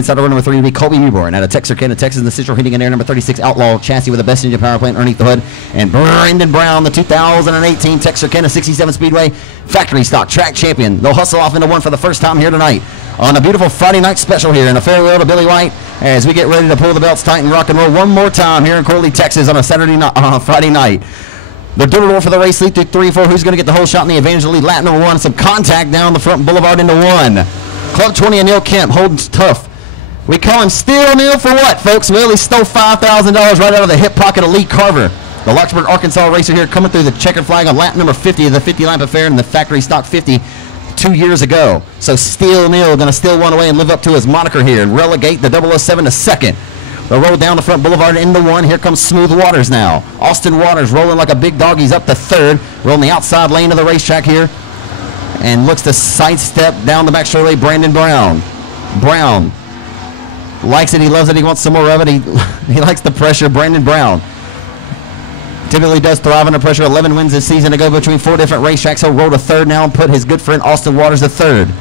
inside over number 3 will be Colby Newborn out of Texarkana, Texas. The Central Heating and Air number 36 Outlaw chassis with the best engine power plant underneath the hood. And Brandon Brown, the 2018 Texarkana 67 Speedway factory stock track champion. They'll hustle off into one for the first time here tonight on a beautiful Friday night special here in a farewell to Billy White as we get ready to pull the belts tight and rock and roll one more time here in Corley, Texas on a Friday night. The door for the race lead through 3-4. Who's going to get the whole shot in the advantage of the lead? Lap number 1. Some contact down the front boulevard into 1. Club 20 and Neil Kemp holding tough. We call him Steel Neil for what, folks? Well, he stole $5,000 right out of the hip pocket of Lee Carver. The Locksburg, Arkansas racer here coming through the checkered flag on lap number 50 of the 50 lap affair in the factory stock 50 2 years ago. So Steel Neil going to steal one away and live up to his moniker here and relegate the 007 to second. They'll roll down the front boulevard into 1. Here comes Smooth Waters now. Austin Waters rolling like a big dog. He's up to 3rd. Rolling the outside lane of the racetrack here. And looks to sidestep down the back straightaway. Brandon Brown. Brown likes it. He loves it. He wants some more of it. He likes the pressure. Brandon Brown typically does thrive under pressure. 11 wins this season to go between 4 different racetracks. He'll roll to 3rd now and put his good friend Austin Waters to 3rd.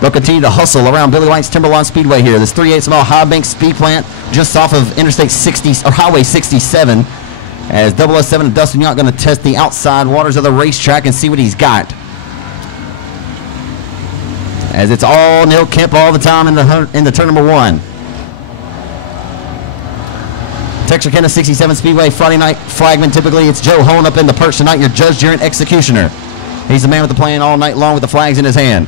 They'll continue to hustle around Billy White's Timberline Speedway here. This 3/8-mile high bank speed plant just off of Interstate 60 or Highway 67. As 007 and Dustin Yacht going to test the outside waters of the racetrack and see what he's got. As it's all Neil Kemp all the time in the turn number 1. Texarkana 67 Speedway Friday night flagman. Typically it's Joe Hone up in the perch tonight. Your judge, jury, and executioner. He's the man with the plan all night long with the flags in his hand.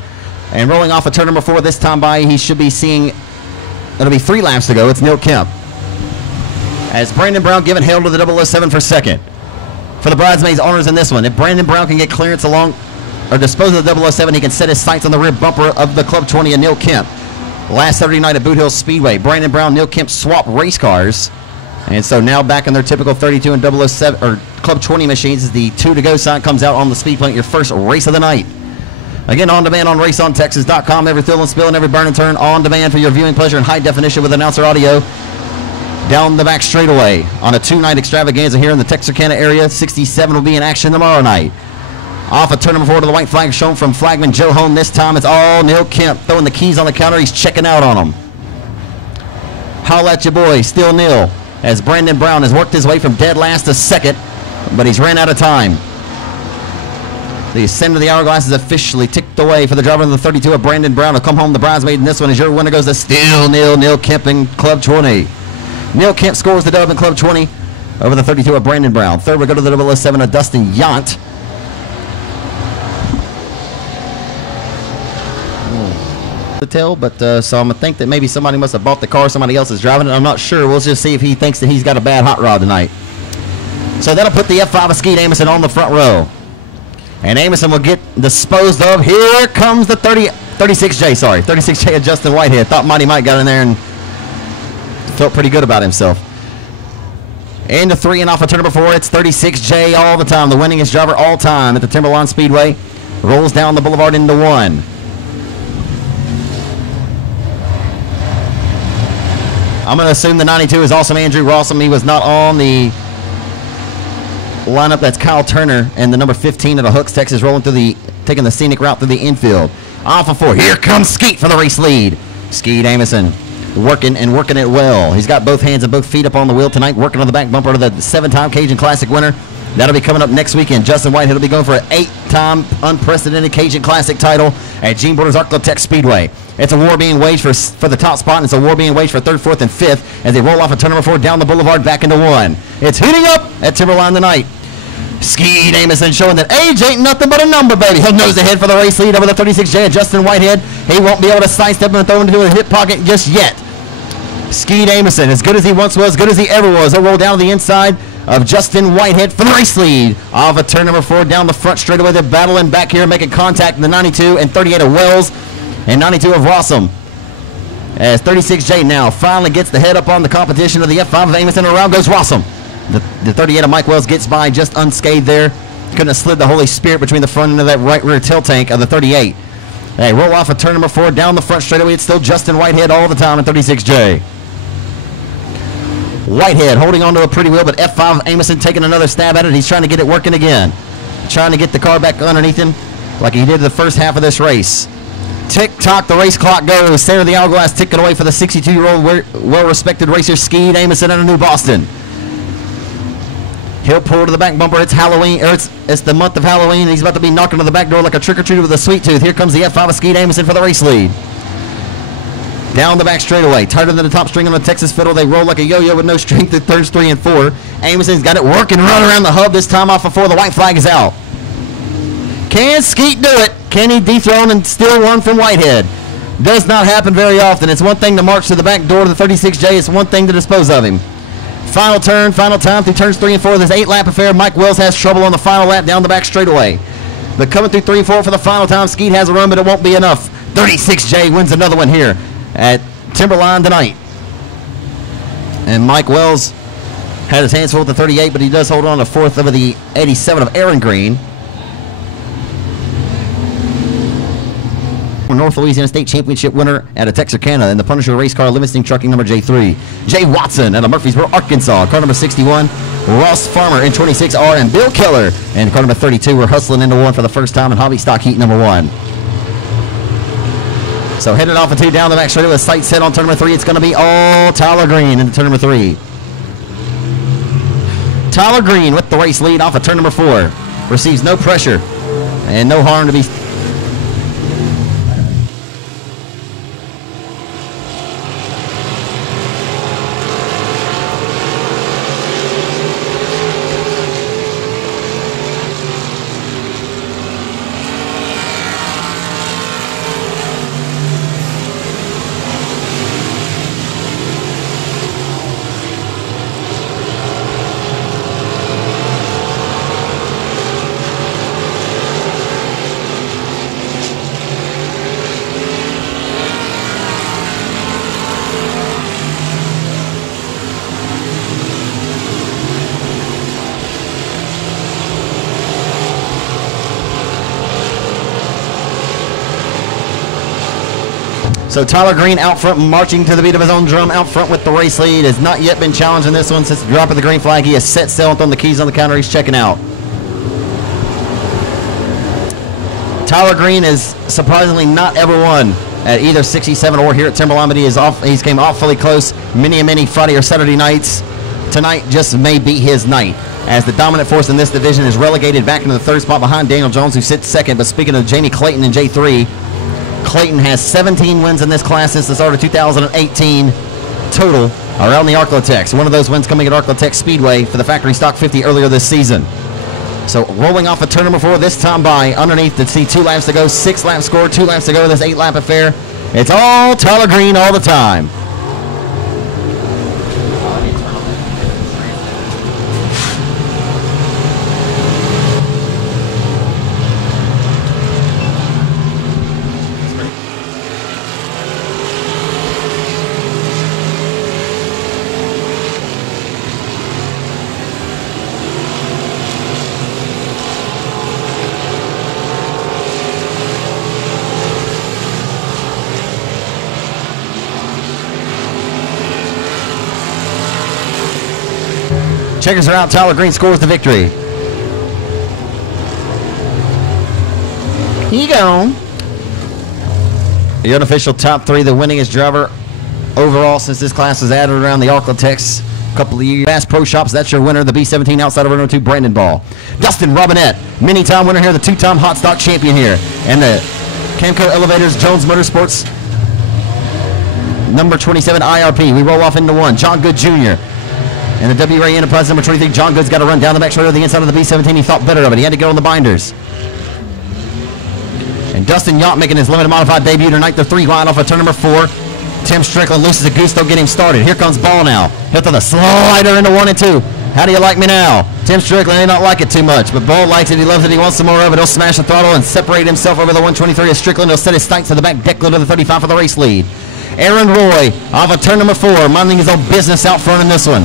And rolling off of turn number 4 this time by, he should be seeing, it'll be 3 laps to go. It's Neil Kemp. As Brandon Brown giving hail to the 007 for second. For the bridesmaids owners in this one, if Brandon Brown can get clearance along or dispose of the 007, he can set his sights on the rear bumper of the Club 20 and Neil Kemp. Last Saturday night at Boot Hill Speedway, Brandon Brown, Neil Kemp swapped race cars. And so now back in their typical 32 and 007 or Club 20 machines as the 2 to go sign comes out on the speed plant, your first race of the night. Again, on demand on raceontexas.com. Every thrill and spill and every burn and turn on demand for your viewing pleasure in high definition with announcer audio. Down the back straightaway on a 2-night extravaganza here in the Texarkana area. 67 will be in action tomorrow night. Off of turn number 4 to the white flag shown from flagman Joe Hone. This time it's all Neil Kemp throwing the keys on the counter. He's checking out on them. Holla at your boy, Steel Neil, as Brandon Brown has worked his way from dead last to second, but he's ran out of time. The ascent of the hourglass is officially ticked away for the driver of the 32 of Brandon Brown. Will come home the bridesmaid in this one as your winner goes to Steel Neil Kemp in Club 20. Neil Kemp scores the dub in Club 20 over the 32 of Brandon Brown. 3rd we go to the 007 of Dustin Yacht. To tell, but so I'm gonna think that maybe somebody must have bought the car, somebody else is driving it. I'm not sure. We'll just see if he thinks that he's got a bad hot rod tonight. So that'll put the F5 of Skeet Amison on the front row. And Amison will get disposed of. Here comes the 36J of Justin Whitehead. Thought Mighty Mike got in there and felt pretty good about himself. Into 3 and off of turn number 4. It's 36J all the time. The winningest driver all time at the Timberline Speedway. Rolls down the boulevard into 1. I'm going to assume the 92 is Awesome Andrew Rossum. He was not on the lineup. That's Kyle Turner and the number 15 of the Hooks, Texas, rolling through taking the scenic route through the infield. Off of 4. Here comes Skeet for the race lead. Skeet Amison working it well. He's got both hands and both feet up on the wheel tonight, working on the back bumper of the 7-time Cajun Classic winner. That'll be coming up next weekend. Justin Whitehead will be going for an 8-time unprecedented Cajun Classic title at Gene Borders Arclotech Speedway. It's a war being waged for the top spot, and it's a war being waged for 3rd, 4th, and 5th as they roll off of turn number 4 down the boulevard back into 1. It's heating up at Timberline tonight. Skeet Amison showing that age ain't nothing but a number, baby. He'll nose ahead for the race lead over the 36J of Justin Whitehead. He won't be able to sidestep and throw into a hip pocket just yet. Skeet Amison, as good as he once was, as good as he ever was. He'll roll down to the inside of Justin Whitehead for the race lead. Off of turn number 4 down the front straightaway. They're battling back here, making contact in the 92 and 38 of Wells and 92 of Rossum. As 36J now finally gets the head up on the competition of the F5 of Amison, and around goes Rossum. The 38 of Mike Wells gets by just unscathed there. Couldn't have slid the Holy Spirit between the front end of that right rear tail tank of the 38. They roll off of turn number 4 down the front straightaway. It's still Justin Whitehead all the time in 36J. Whitehead holding onto a pretty wheel, but F5 Amison taking another stab at it. He's trying to get it working again. Trying to get the car back underneath him like he did the first half of this race. Tick-tock, the race clock goes. Center of the hourglass ticking away for the 62-year-old well-respected racer, Skeed Amundsen out of New Boston. He'll pull to the back bumper. It's Halloween, or it's the month of Halloween, and he's about to be knocking on the back door like a trick-or-treater with a sweet tooth. Here comes the F5 of Skeed Amundsen for the race lead. Down the back straightaway, tighter than the top string on the Texas fiddle. They roll like a yo-yo with no strength at turns 3 and 4. Amundsen's got it working, run around the hub this time off before the white flag is out. Can Skeet do it? Can he dethrone and steal one from Whitehead? Does not happen very often. It's one thing to march to the back door to the 36J. It's one thing to dispose of him. Final turn, final time through turns 3 and 4. This 8-lap affair. Mike Wells has trouble on the final lap down the back straightaway. But coming through 3 and 4 for the final time. Skeet has a run, but it won't be enough. 36J wins another one here at Timberline tonight. And Mike Wells had his hands full with the 38, but he does hold on to 4th over the 87 of Aaron Green. North Louisiana State Championship winner at a Texarkana in the Punisher race car Livingston Trucking number J3. Jay Watson out of Murfreesboro, Arkansas. Car number 61, Ross Farmer in 26R, and Bill Keller and car number 32 were hustling into one for the first time in hobby stock heat number 1. So headed off of 2 down the back straight with sights set on turn number 3. It's going to be all Tyler Green into turn number 3. Tyler Green with the race lead off of turn number 4. Receives no pressure and no harm to be. So Tyler Green out front, marching to the beat of his own drum, out front with the race lead. Has not yet been challenged in this one since the drop of the green flag. He has set sail and thrown the keys on the counter. He's checking out. Tyler Green has surprisingly not ever won at either 67 or here at Timberline, but he's came awfully close many Friday or Saturday nights. Tonight just may be his night, as the dominant force in this division is relegated back into the 3rd spot behind Daniel Jones, who sits 2nd. But speaking of Jamie Clayton in J3, Clayton has 17 wins in this class since the start of 2018 total around the Arklatex. One of those wins coming at Arklatex Speedway for the factory stock 50 earlier this season. So rolling off of turn number 4, this time by underneath to see 2 laps to go, 6 laps scored, 2 laps to go in this 8-lap affair. It's all Tyler Green all the time. Checkers are out. Tyler Green scores the victory. Here you go. The unofficial top 3, the winningest driver overall since this class was added around the Arklatex a couple of years. Fast Pro Shops, that's your winner. The B17 outside of number 2, Brandon Ball. Dustin Robinette, many-time winner here, the 2-time hot stock champion here. And the Camco Elevators Jones Motorsports number 27 IRP. We roll off into 1. John Good Jr. And the W-Ray Enterprise number 23, John Good's got to run down the back shoulder of the inside of the B17. He thought better of it. He had to get on the binders. And Dustin Yacht making his limited modified debut tonight. The 3 line off of turn number 4. Tim Strickland loses a goose. Don't get him started. Here comes Ball now. He'll throw the slider into 1 and 2. How do you like me now? Tim Strickland may not like it too much, but Ball likes it. He loves it. He wants some more of it. He'll smash the throttle and separate himself over the 123 of Strickland. He'll set his sights to the back deck lid of the 35 for the race lead. Aaron Roy off of turn number 4, minding his own business out front in this one.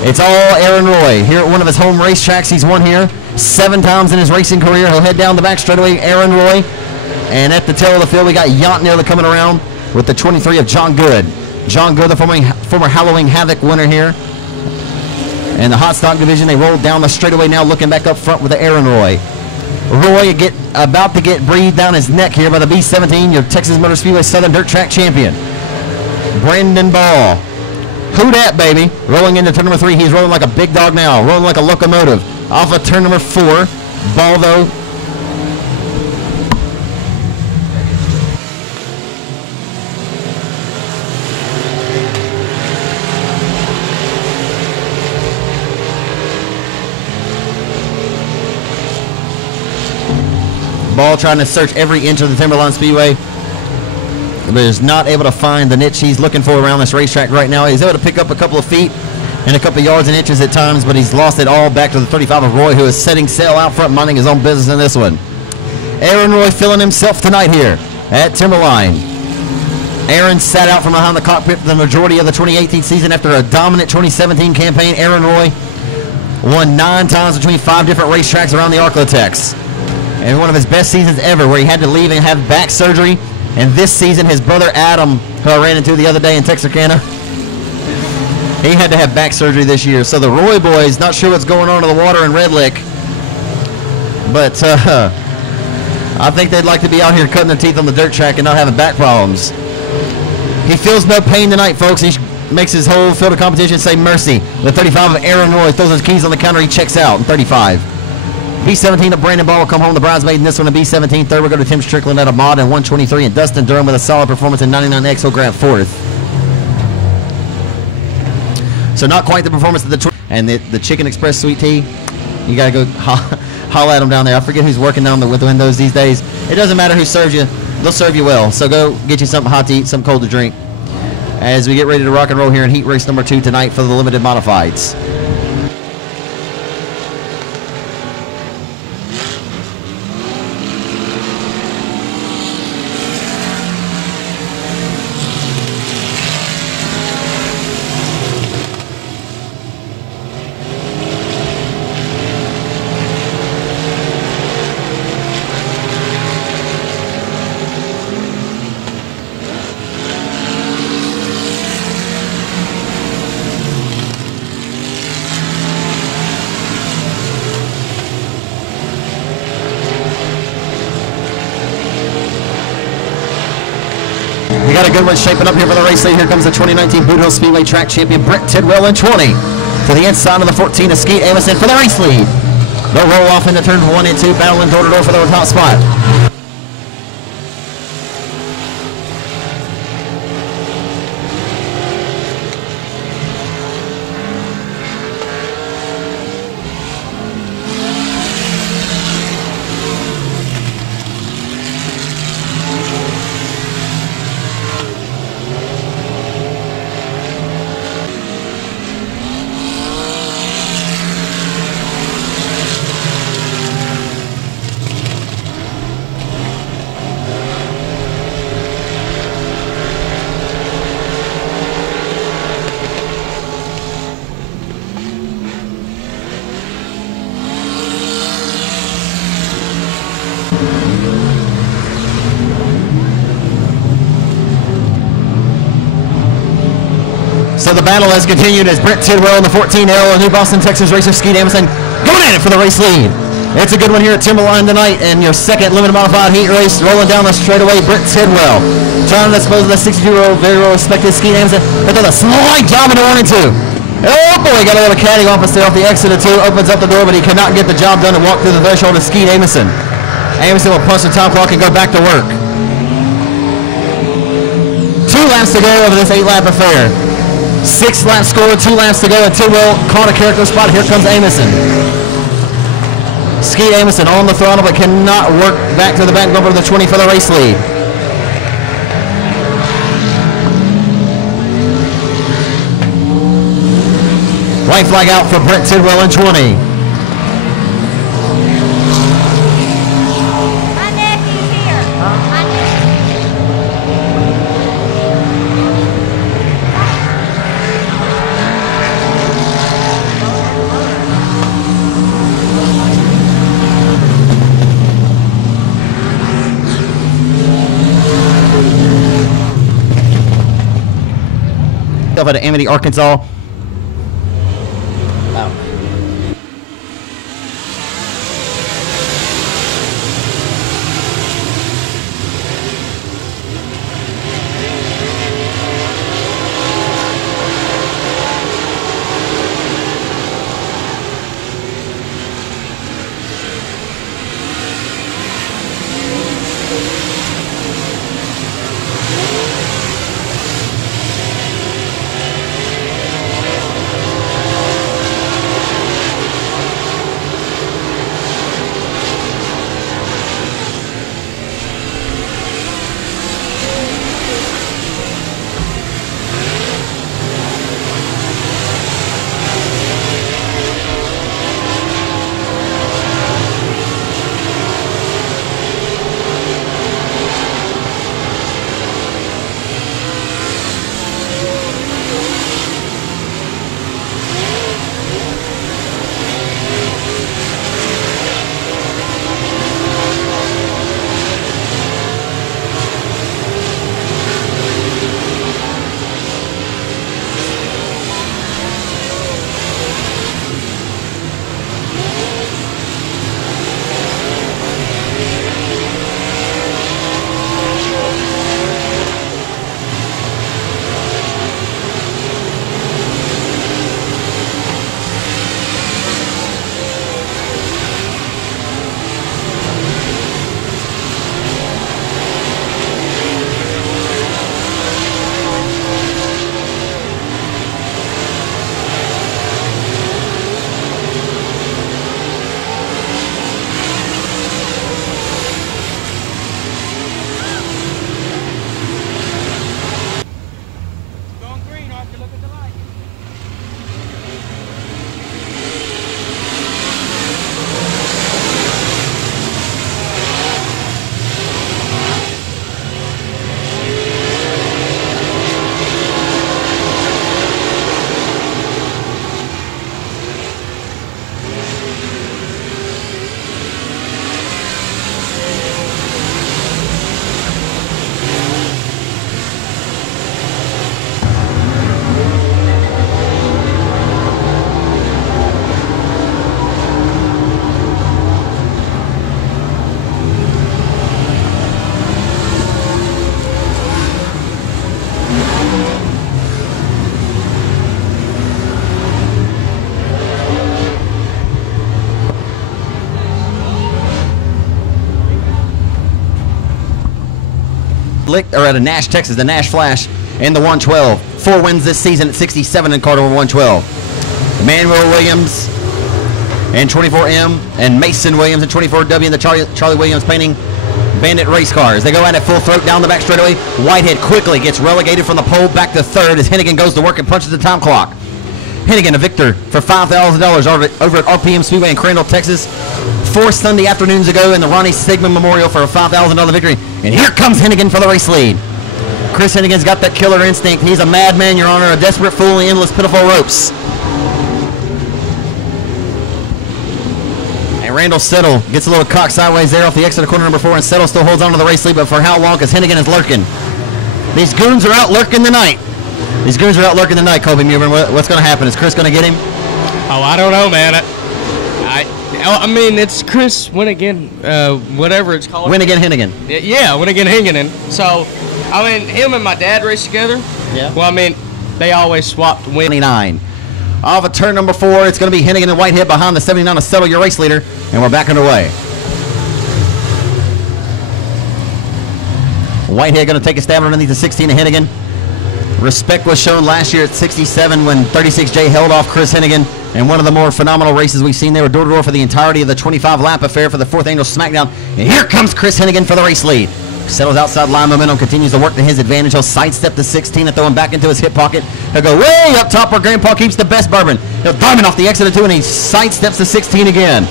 It's all Aaron Roy. Here at one of his home racetracks, he's won here 7 times in his racing career. He'll head down the back straightaway, Aaron Roy. And at the tail of the field, we got Yant nearly coming around with the 23 of John Good. John Good, the former Halloween Havoc winner here. And the hot stock division, they rolled down the straightaway now, looking back up front with the Aaron Roy. Roy about to get breathed down his neck here by the B-17, your Texas Motor Speedway Southern Dirt Track champion, Brandon Ball. Who dat, baby? Rolling into turn number 3. He's rolling like a big dog now. Rolling like a locomotive. Off of turn number 4. Ball, though. Ball trying to search every inch of the Timberline Speedway, but is not able to find the niche he's looking for around this racetrack right now. He's able to pick up a couple of feet and a couple of yards and inches at times, but he's lost it all back to the 35 of Roy, who is setting sail out front, minding his own business in this one. Aaron Roy feeling himself tonight here at Timberline. Aaron sat out from behind the cockpit for the majority of the 2018 season after a dominant 2017 campaign. Aaron Roy won 9 times between 5 different racetracks around the Arklatex. And one of his best seasons ever, where he had to leave and have back surgery. And this season, his brother Adam, who I ran into the other day in Texarkana, he had to have back surgery this year. So the Roy boys, not sure what's going on in the water in Red Lick, but I think they'd like to be out here cutting their teeth on the dirt track and not having back problems. He feels no pain tonight, folks. He makes his whole field of competition say mercy. The 35 of Aaron Roy throws his keys on the counter. He checks out in 35. B-17 of Brandon Ball will come home the bridesmaid in this one. A B-17 third will go to Tim Strickland at a mod in 123, and Dustin Durham with a solid performance in 99X will grab 4th. So not quite the performance of the and the Chicken Express Sweet Tea. You got to go holla at them down there. I forget who's working down with the windows these days. It doesn't matter who serves you. They'll serve you well. So go get you something hot to eat, something cold to drink, as we get ready to rock and roll here in heat race number 2 tonight for the limited modifieds. We got a good one shaping up here for the race lead. Here comes the 2019 Boot Hill Speedway track champion, Brett Tidwell in 20. To the inside of the 14 of Skeet Amison for the race lead. They'll roll off into turn 1 and 2, battling door to door for the top spot. So the battle has continued as Brett Tidwell in the 14L and New Boston, Texas racer Skeet Amison going at it for the race lead. It's a good one here at Timberline tonight, and your second limited modified heat race rolling down the straightaway. Brett Tidwell trying to dispose of the 62-year-old, very well respected Skeet Amison, but does a slight job into 1 and 2. Oh boy, got a little caddy off the exit of 2, opens up the door, but he cannot get the job done and walk through the threshold of Skeet Amison. Amison will punch the time clock and go back to work. 2 laps to go over this 8-lap affair. 6 laps scored, 2 laps to go, and Tidwell caught a character spot. Here comes Amison. Skeet Amison on the throttle, but cannot work back to the back bumper of the 20 for the race lead. White flag out for Brett Tidwell in 20. Out of Amity, Arkansas. Or at a Nash, Texas, the Nash Flash in the 112. 4 wins this season at 67 in car over 112. Manuel Williams and 24M and Mason Williams and 24W in the Charlie Williams painting Bandit race cars. They go at it full throat down the back straightaway. Whitehead quickly gets relegated from the pole back to third as Hennigan goes to work and punches the time clock. Hennigan a victor for $5,000 over at RPM Speedway in Crandall, Texas. 4 Sunday afternoons ago in the Ronnie Sigmund Memorial for a $5,000 victory. And here comes Hennigan for the race lead. Chris Hennigan's got that killer instinct. He's a madman, Your Honor, a desperate fool in the endless, pitiful ropes. And Randall Settle gets a little cock sideways there off the exit of corner number 4, and Settle still holds on to the race lead, but for how long? Because Hennigan is lurking. These goons are out lurking tonight. These goons are out lurking tonight, Colby Mewburn. What's going to happen? Is Chris going to get him? Oh, I don't know, man. I mean, it's Chris Winnigan, whatever it's called. Winnigan Hennigan. Yeah, Winnigan Hennigan. So, I mean, him and my dad raced together. Yeah. Well, I mean, they always swapped 29. Off of turn number 4, it's going to be Hennigan and Whitehead behind the 79 to settle your race leader, and we're back underway. Whitehead going to take a stab underneath the 16 of Hennigan. Respect was shown last year at 67 when 36J held off Chris Hennigan, and one of the more phenomenal races we've seen. They were door-to-door for the entirety of the 25-lap affair for the 4th annual SmackDown. And here comes Chris Hennigan for the race lead. Settles outside line momentum, continues to work to his advantage. He'll sidestep the 16 and throw him back into his hip pocket. He'll go way up top where Grandpa keeps the best bourbon. He'll diamond off the exit of 2 and he sidesteps the 16 again.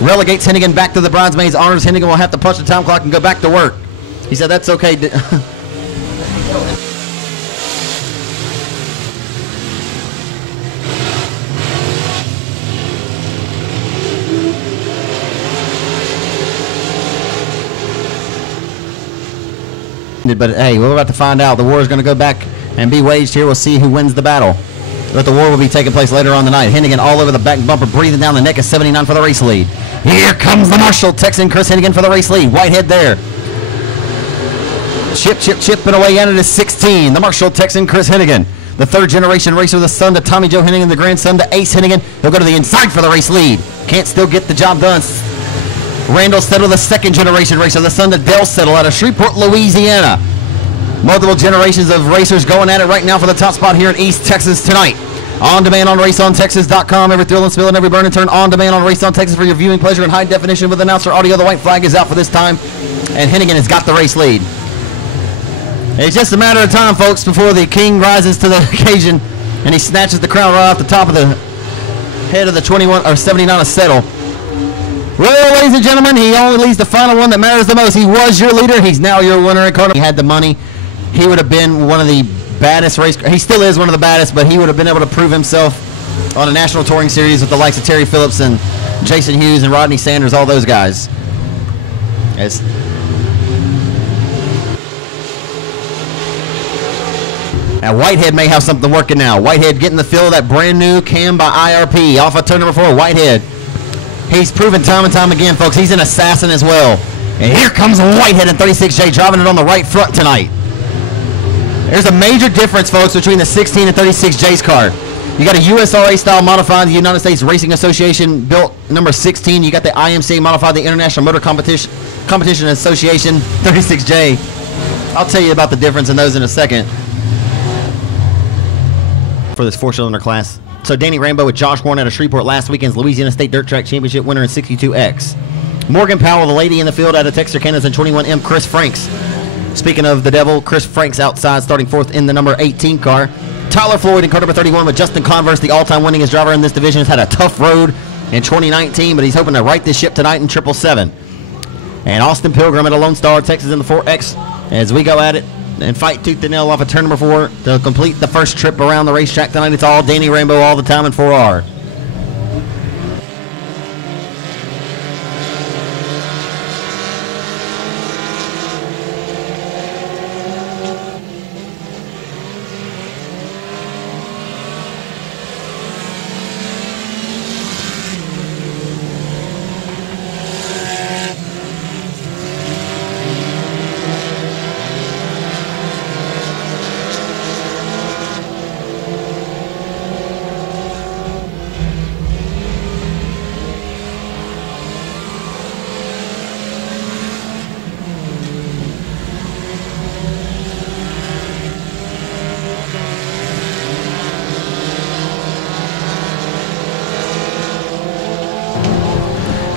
Relegates Hennigan back to the bridesmaids' honors. Hennigan will have to punch the time clock and go back to work. He said, that's okay. But hey, we're about to find out. The war is going to go back and be waged here. We'll see who wins the battle. But the war will be taking place later on tonight. Hennigan all over the back bumper, breathing down the neck of 79 for the race lead. Here comes the Marshall Texan Chris Hennigan for the race lead. Whitehead there. Chipping away out of the 16. The Marshall Texan Chris Hennigan. The 3rd generation racer, the son to Tommy Joe Hennigan, the grandson to Ace Hennigan. He'll go to the inside for the race lead. Can't still get the job done. Randall Settle, the 2nd generation racer, the son to Dale Settle out of Shreveport, Louisiana. Multiple generations of racers going at it right now for the top spot here in East Texas tonight. On demand on RaceOnTexas.com. Every thrill and spill and every burn and turn on demand on Race on Texas for your viewing pleasure in high definition with announcer audio. The white flag is out for this time, and Hennigan has got the race lead. It's just a matter of time, folks, before the king rises to the occasion and he snatches the crown right off the top of the head of the 21 or 79 of Settle. Well, ladies and gentlemen, he only leads the final one that matters the most. He was your leader. He's now your winner in Carter. He had the money. He would have been one of the baddest race. He still is one of the baddest, but he would have been able to prove himself on a national touring series with the likes of Terry Phillips and Jason Hughes and Rodney Sanders, all those guys. Now, Whitehead may have something working now. Whitehead getting the feel of that brand new cam by IRP. Off of turn number 4, Whitehead. He's proven time and time again, folks, he's an assassin as well. And here comes Whitehead in 36J, driving it on the right front tonight. There's a major difference, folks, between the 16 and 36J's car. You got a USRA style modified, the United States Racing Association built number 16. You got the IMCA modified, the International Motor Competition Association 36J. I'll tell you about the difference in those in a second. For this 4-cylinder class. So Danny Rambo with Josh Warren out of Shreveport, last weekend's Louisiana State Dirt Track Championship winner in 62X. Morgan Powell, the lady in the field out of Texarkana in 21M. Chris Franks. Speaking of the devil, Chris Franks outside starting 4th in the number 18 car. Tyler Floyd in car number 31 with Justin Converse, the all-time winningest driver in this division. Has had a tough road in 2019, but he's hoping to right this ship tonight in 777. And Austin Pilgrim at a Lone Star, Texas in the 4X as we go at it and fight tooth and nail off of turn number 4 to complete the first trip around the racetrack tonight. It's all Danny Rainbow all the time in 4R.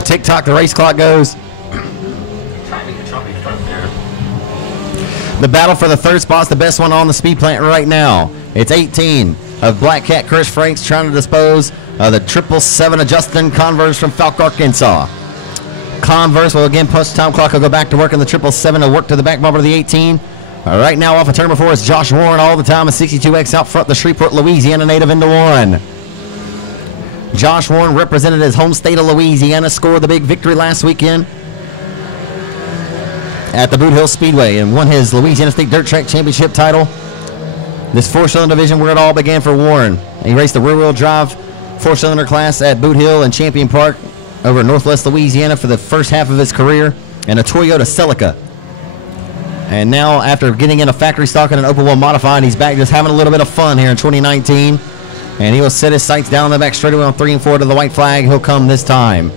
Tick-tock, the race clock goes. The battle for the third spot's the best one on the speed plant right now. It's 18 of Black Cat Chris Franks trying to dispose of the 777 of Justin Converse from Falk, Arkansas. Converse will again push time clock. Will go back to work in the 777 to work to the back bumper of the 18. Right now off of turn number 4 is Josh Warren all the time, a 62X out front, the Shreveport, Louisiana native into 1. Josh Warren represented his home state of Louisiana, scored the big victory last weekend at the Boot Hill Speedway and won his Louisiana State Dirt Track Championship title. This 4-cylinder division where it all began for Warren. He raced the rear-wheel drive 4-cylinder class at Boot Hill and Champion Park over in Northwest Louisiana for the first half of his career, and a Toyota Celica. And now, after getting in a factory stock and an open wheel modified, he's back just having a little bit of fun here in 2019. And he will set his sights down the back straightaway on 3 and 4 to the white flag. He'll come this time.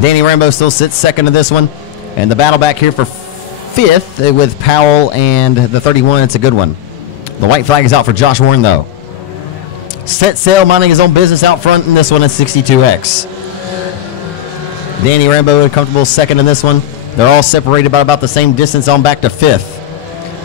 Danny Rainbow still sits second to this one. And the battle back here for 5th with Powell and the 31. It's a good one. The white flag is out for Josh Warren, though. Set sail, minding his own business out front in this one at 62X. Danny Rainbow comfortable second in this one. They're all separated by about the same distance on back to 5th.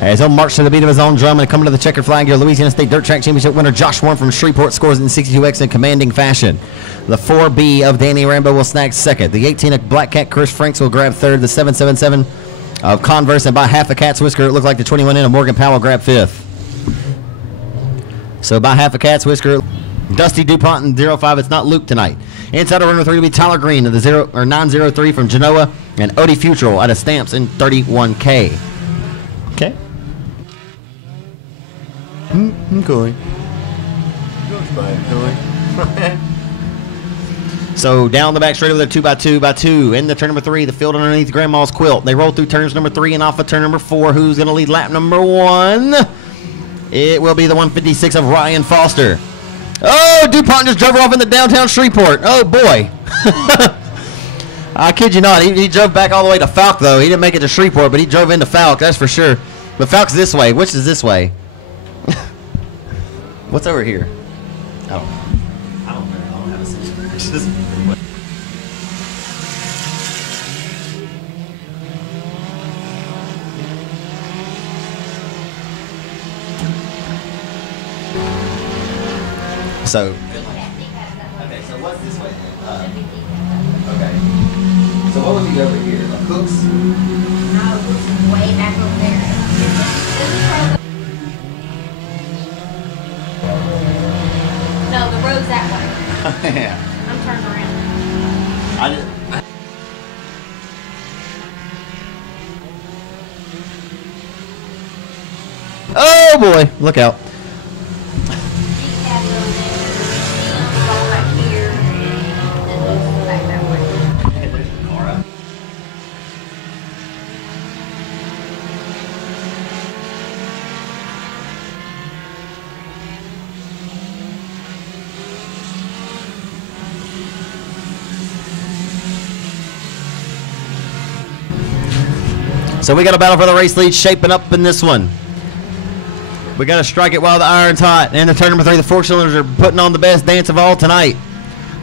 As he'll march to the beat of his own drum and coming to the checkered flag, your Louisiana State Dirt Track Championship winner Josh Warren from Shreveport scores in 62X in commanding fashion. The 4B of Danny Rainbow will snag second. The 18 of Black Cat Chris Franks will grab third. The 777 of Converse and by half a cat's whisker, it looked like the 21 in of Morgan Powell grab 5th. So by half a cat's whisker, Dusty DuPont and 05. It's not Luke tonight. Inside of runner 3 will be Tyler Green of the 903 from Genoa and Odie Futrell out of Stamps in 31K. Okay. Cool. So down the back straight over there, 2x2x2. In the turn number 3, the field underneath Grandma's quilt. They roll through turns number 3 and off of turn number 4. Who's going to lead lap number 1? It will be the 156 of Ryan Foster. Oh, DuPont just drove off into downtown Shreveport. Oh, boy. I kid you not. He drove back all the way to Falk, though. He didn't make it to Shreveport, but he drove into Falk, that's for sure. But Falk's this way. Which is this way? What's over here? Oh. I don't know. I don't have a situation. So, okay, so what's this way? Okay. So what would be over here? Like Cooks? No, Cooks is way back over there. No, the road's that way. Yeah. I'm turning around. Oh boy, look out. So we got a battle for the race lead shaping up in this one. We got to strike it while the iron's hot. And the turn number 3, the 4-cylinders are putting on the best dance of all tonight.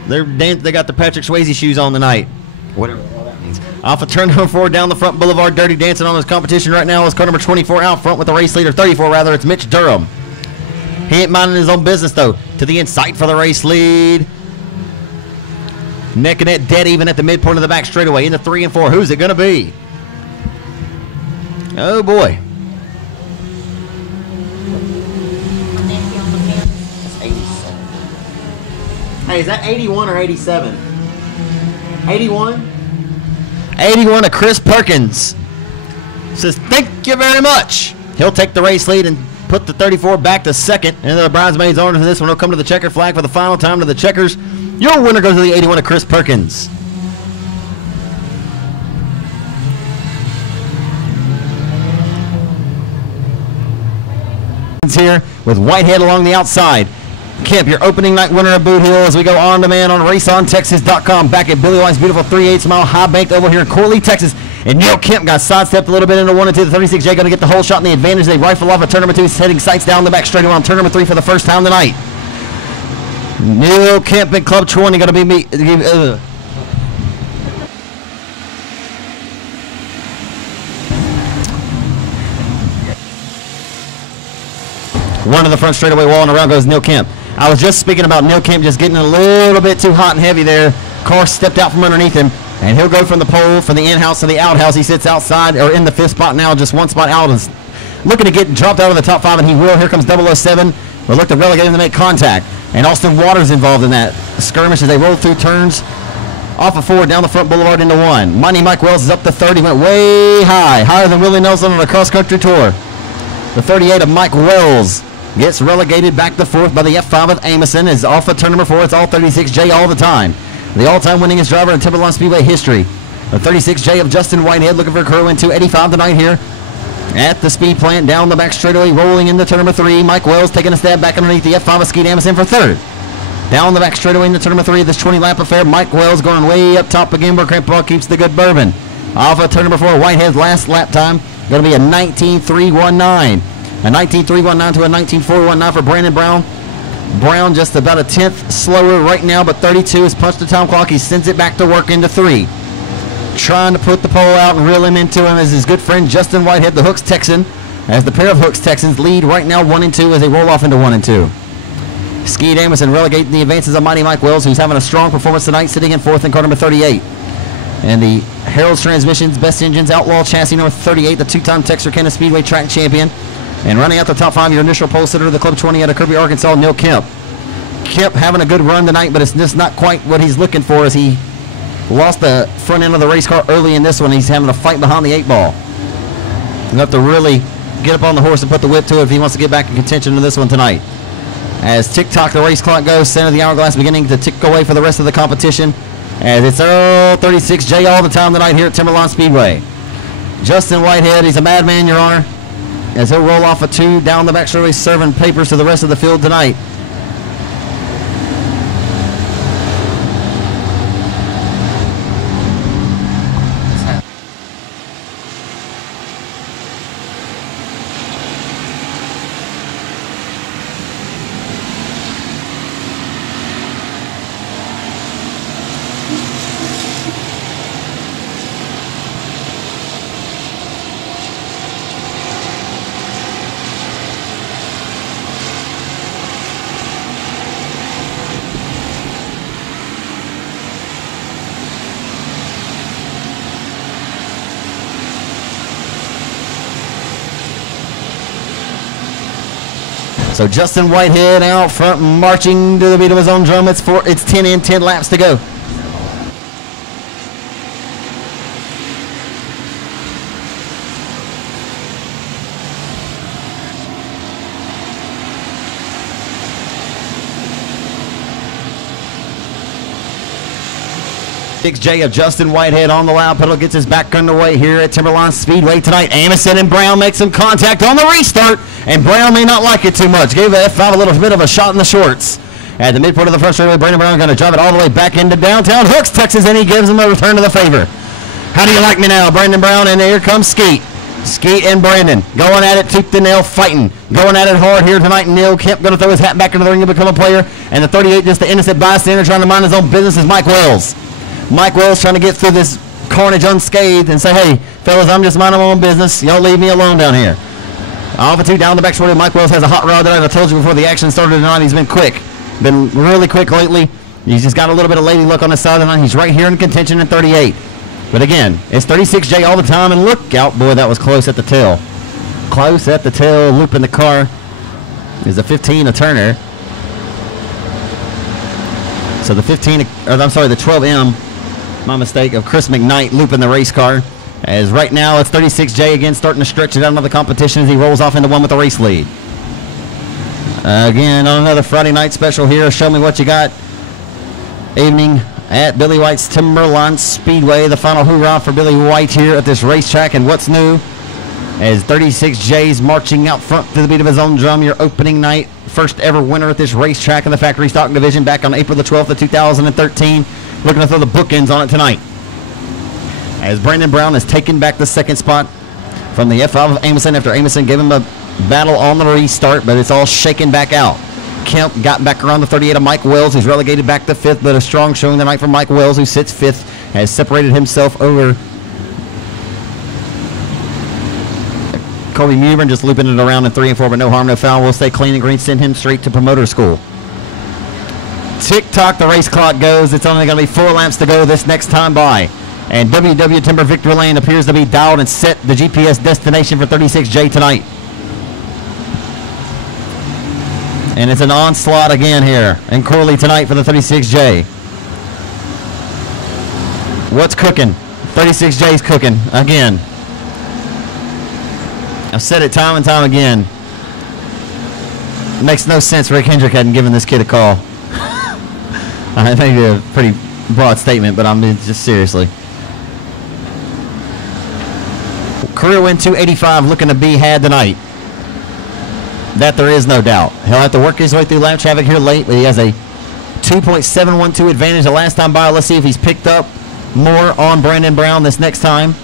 They got the Patrick Swayze shoes on tonight. Whatever all that means. Off of turn number 4 down the front boulevard, Dirty dancing on his competition right now is car number 24 out front with the race leader, 34 rather. It's Mitch Durham. He ain't minding his own business, though. To the inside for the race lead. Neck and neck, dead even at the midpoint of the back straightaway. Into 3 and 4. Who's it going to be? Oh, boy. That's 87. Hey, is that 81 or 87? 81? 81 to Chris Perkins. Says, thank you very much. He'll take the race lead and put the 34 back to second. And the bridesmaids honor for this one. He'll come to the checker flag for the final time to the checkers. Your winner goes to the 81 of Chris Perkins. Here with Whitehead along the outside. Kemp, your opening night winner of Boot Hill as we go on demand on raceontexas.com. Back at Billy White's beautiful 3/8 mile high banked oval here in Corley, Texas. And Neil Kemp got sidestepped a little bit into 1 and 2. The 36J going to get the whole shot and the advantage. They rifle off a turn number 2. He's heading sights down the back straightaway on turn number 3 for the first time tonight. Neil Kemp in Club 20 going to be one to the front straightaway wall, and around goes Neil Kemp. I was just speaking about Neil Kemp just getting a little bit too hot and heavy there. Car stepped out from underneath him, and he'll go from the pole, from the in-house to the out-house. He sits outside, or in the 5th spot now, just 1 spot out. Is looking to get dropped out of the top 5, and he will. Here comes 007. We'll look to relegate him to make contact. And Austin Waters involved in that skirmish as they roll through turns off of 4 down the front boulevard into 1. Mighty Mike Wells is up to 30. Went way high, higher than Willie Nelson on a cross-country tour. The 38 of Mike Wells gets relegated back to 4th by the F5 of Amison. Is off of turn number 4. It's all 36J all the time. The all-time winningest driver in Timberline Speedway history. The 36J of Justin Whitehead looking for a curl in 285 tonight here at the speed plant down the back straightaway, rolling into turn number 3. Mike Wells taking a stab back underneath the F5 of Skeet Amison for 3rd. Down the back straightaway into turn number 3 of this 20-lap affair. Mike Wells going way up top again where Crampball keeps the good bourbon. Off of turn number 4, Whitehead's last lap time going to be a 19.319. A 19.319 to a 19.419 for Brandon Brown. Brown just about a 10th slower right now, but 32 has punched the time clock. He sends it back to work into 3. Trying to put the pole out and reel him into him as his good friend Justin Whitehead, the Hooks Texan, as the pair of Hooks Texans lead right now 1 and 2 as they roll off into 1 and 2. Skeet Amison relegating the advances of Mighty Mike Wells, who's having a strong performance tonight, sitting in 4th in car number 38. And the Harold's Transmissions, Best Engines, Outlaw Chassis number 38, the 2-time Texarkana Speedway track champion. And running out the top 5, your initial pole sitter of the Club 20 out of Kirby, Arkansas, Neil Kemp. Kemp having a good run tonight, but it's just not quite what he's looking for as he lost the front end of the race car early in this one. He's having a fight behind the 8 ball. He'll have to really get up on the horse and put the whip to it if he wants to get back in contention to this one tonight. As tick-tock the race clock goes, center of the hourglass beginning to tick away for the rest of the competition. As it's all 36J all the time tonight here at Timberline Speedway. Justin Whitehead, he's a madman, Your Honor, as he'll roll off a 2 down the back straightaway, serving papers to the rest of the field tonight. So Justin Whitehead out front, marching to the beat of his own drum. It's 10 in, 10 laps to go. J of Justin Whitehead on the loud pedal gets his back underway here at Timberline Speedway tonight. Amison and Brown make some contact on the restart, and Brown may not like it too much. Gave the F5 a little bit of a shot in the shorts. At the midpoint of the front straightaway, Brandon Brown going to drive it all the way back into downtown Hooks, Texas, and he gives him a return to the favor. How do you like me now, Brandon Brown? And here comes Skeet. Skeet and Brandon going at it tooth and nail, fighting. Going at it hard here tonight. Neil Kemp going to throw his hat back into the ring to become a player. And the 38, just the innocent bystander trying to mind his own business, is Mike Wells. Mike Wells trying to get through this carnage unscathed and say, hey, fellas, I'm just minding my own business. Y'all leave me alone down here. Off of 2 down the back short. Mike Wells has a hot rod tonight. I told you before the action started tonight. He's been quick. Been really quick lately. He's just got a little bit of lady look on his side of the line. He's right here in contention in 38. But again, it's 36J all the time. And look out, boy, that was close at the tail. Close at the tail. Looping the car is a 15, a Turner. So the 15, or I'm sorry, the 12M, my mistake, of Chris McKnight looping the race car. As right now it's 36J again starting to stretch it out of the competition as he rolls off into one with the race lead. Again, on another Friday night special here, show me what you got. Evening at Billy White's Timberline Speedway. The final hoorah for Billy White here at this racetrack. And what's new? As 36J's marching out front to the beat of his own drum. Your opening night, first ever winner at this racetrack in the factory stock division back on April the 12th of 2013. Looking to throw the bookends on it tonight. As Brandon Brown has taken back the second spot from the F5 of Amison after Amison gave him a battle on the restart, but it's all shaken back out. Kemp got back around the 38 of Mike Wells, who's relegated back to 5th, but a strong showing tonight from Mike Wells, who sits 5th, has separated himself over Corley Mewburn, just looping it around in 3 and 4, but no harm, no foul. We'll stay clean and green, send him straight to promoter school. Tick-tock, the race clock goes. It's only going to be 4 laps to go this next time by. And WW Timber Victory Lane appears to be dialed and set the GPS destination for 36J tonight. And it's an onslaught again here in Corley tonight for the 36J. What's cooking? 36J's cooking again. I've said it time and time again. It makes no sense Rick Hendrick hadn't given this kid a call. I think it's a pretty broad statement, but I mean, just seriously. Career win 285 looking to be had tonight. That there is no doubt. He'll have to work his way through lap traffic here late, but he has a 2.712 advantage the last time by. Let's see if he's picked up more on Brandon Brown this next time.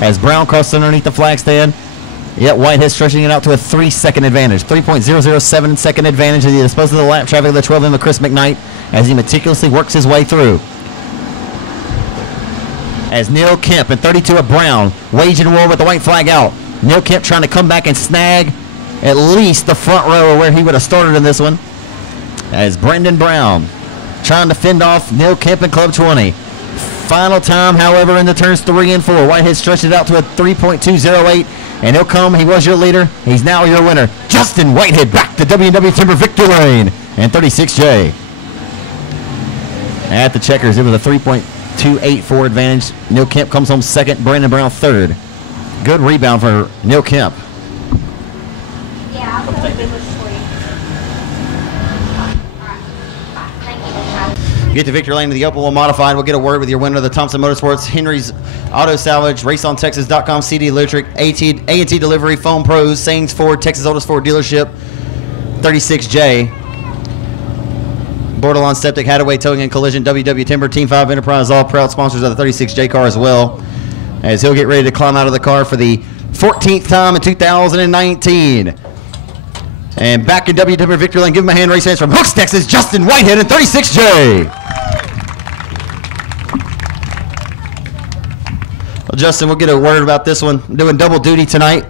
As Brown crosses underneath the flag stand. Yet Whitehead stretching it out to a 3-second advantage. 3.007 second advantage as he disposes of the lap traffic of the 12M of Chris McKnight as he meticulously works his way through. As Neil Kemp and 32 of Brown waging war with the white flag out. Neil Kemp trying to come back and snag at least the front row where he would have started in this one. As Brendan Brown trying to fend off Neil Kemp in Club 20. Final time, however, in the turns 3 and 4. Whitehead stretched it out to a 3.208. And he'll come. He was your leader. He's now your winner. Justin Whitehead back to W&W Timber Victory Lane. And 36J. At the checkers, it was a 3.284 advantage. Neil Kemp comes home second. Brandon Brown third. Good rebound for Neil Kemp. Yeah, I'll put it for you. All right. Bye. Thank you. Get to Victory Lane to the Opal Modified. We'll get a word with your winner of the Thompson Motorsports, Henry's Auto Salvage, RaceOnTexas.com, CD Electric, A&T Delivery, Foam Pros, Sayings Ford, Texas Oldest Ford Dealership, 36J, Borderline Septic, Hadaway Towing and Collision, WW Timber, Team 5 Enterprise, all proud sponsors of the 36J car as well, as he'll get ready to climb out of the car for the 14th time in 2019. And back in WW Victory Lane, give him a hand, race hands from Hooks, Texas, Justin Whitehead and 36J. Well, Justin, we'll get a word about this one. Doing double duty tonight.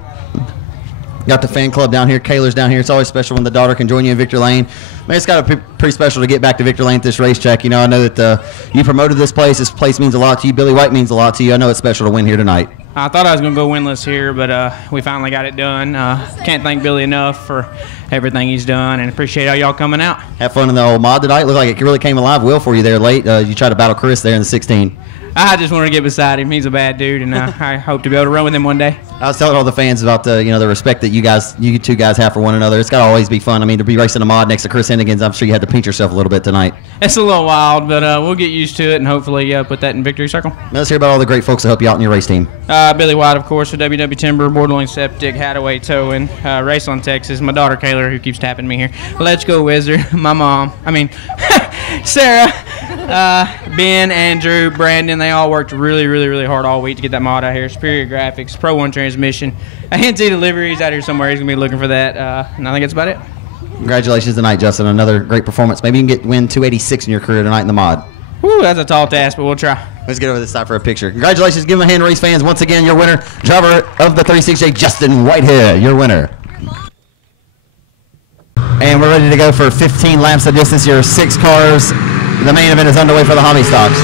Got the fan club down here. Kayla's down here. It's always special when the daughter can join you in Victory Lane. Man, it's got to be pretty special to get back to Victory Lane at this racetrack. You know, I know that you promoted this place. This place means a lot to you. Billy White means a lot to you. I know it's special to win here tonight. I thought I was going to go winless here, but we finally got it done. Can't thank Billy enough for everything he's done, and appreciate all y'all coming out. Have fun in the old mod tonight. Looked like it really came alive well for you there late. You tried to battle Chris there in the 16. I just wanted to get beside him. He's a bad dude, and I hope to be able to run with him one day. I was telling all the fans about the respect that you two guys have for one another. It's got to always be fun. I mean, to be racing a mod next to Chris Hennigan's, I'm sure you had to pinch yourself a little bit tonight. It's a little wild, but we'll get used to it and hopefully put that in victory circle. Now let's hear about all the great folks that help you out in your race team. Billy White, of course, for WW Timber, Borderline Septic, Hadaway Towing, Race on Texas, my daughter Kayla, who keeps tapping me here. Let's Go Wizard, my mom, Sarah, Ben, Andrew, Brandon, they all worked really hard all week to get that mod out here. Superior Graphics, Pro 1 transmission, A&T Delivery's out here somewhere. He's going to be looking for that. And I think that's about it. Congratulations tonight, Justin. Another great performance. Maybe you can win 286 in your career tonight in the mod. Woo, that's a tall task, but we'll try. Let's get over this side for a picture. Congratulations. Give him a hand, race fans. Once again, your winner, driver of the 36J, Justin Whitehead, your winner. And we're ready to go for 15 laps of distance here, 6 cars. The main event is underway for the hobby stocks.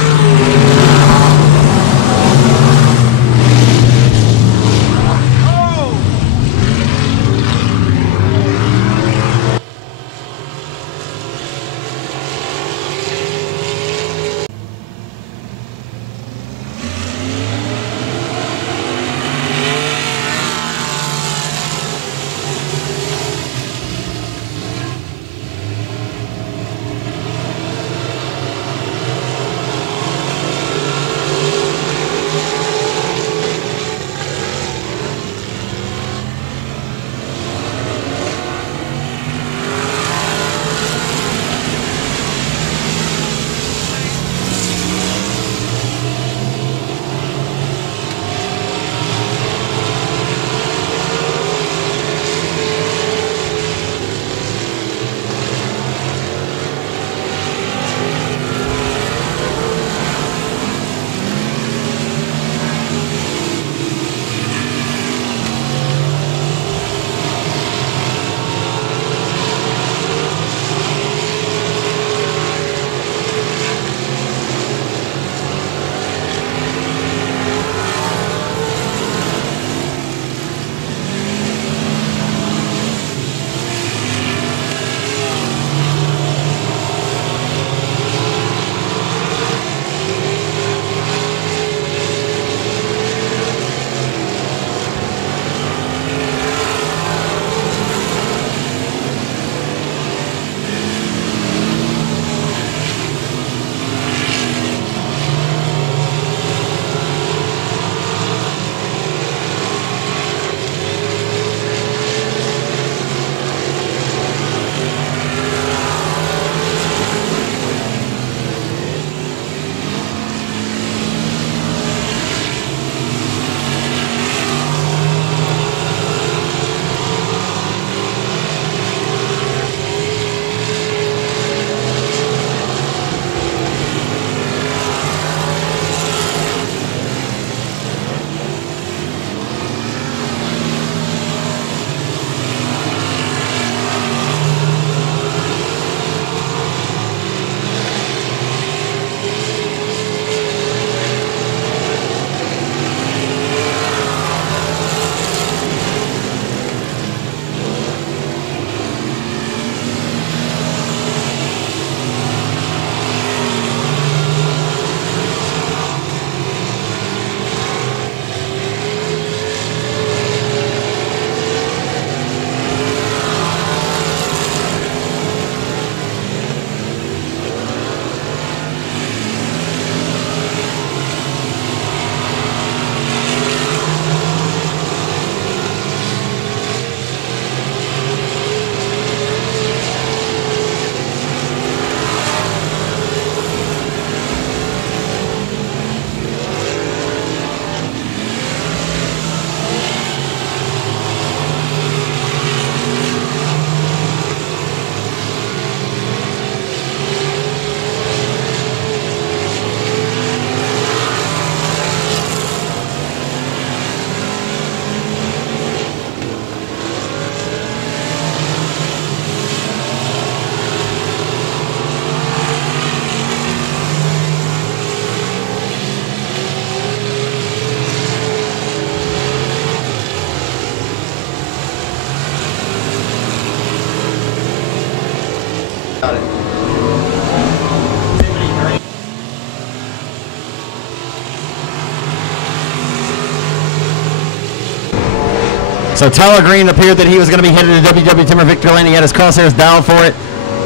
So Tyler Green appeared that he was going to be headed to WW Timber Victory Lane. He had his crosshairs down for it.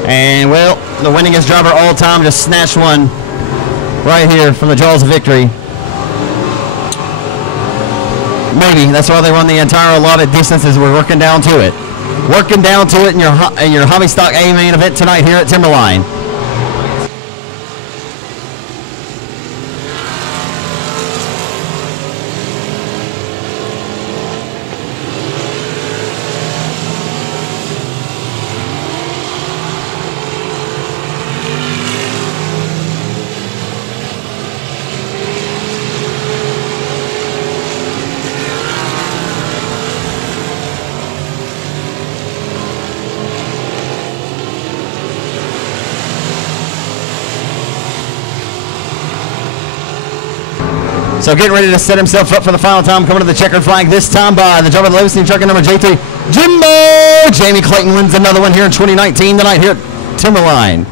And, well, the winningest driver all time just snatched one right here from the jaws of victory. Maybe. That's why they run the entire allotted distances. We're working down to it. Working down to it in your hobby stock A main event tonight here at Timberline. So getting ready to set himself up for the final time, coming to the checkered flag this time by the driver of the Livingston truck number J3, Jimbo. Jamie Clayton wins another one here in 2019 tonight here at Timberline.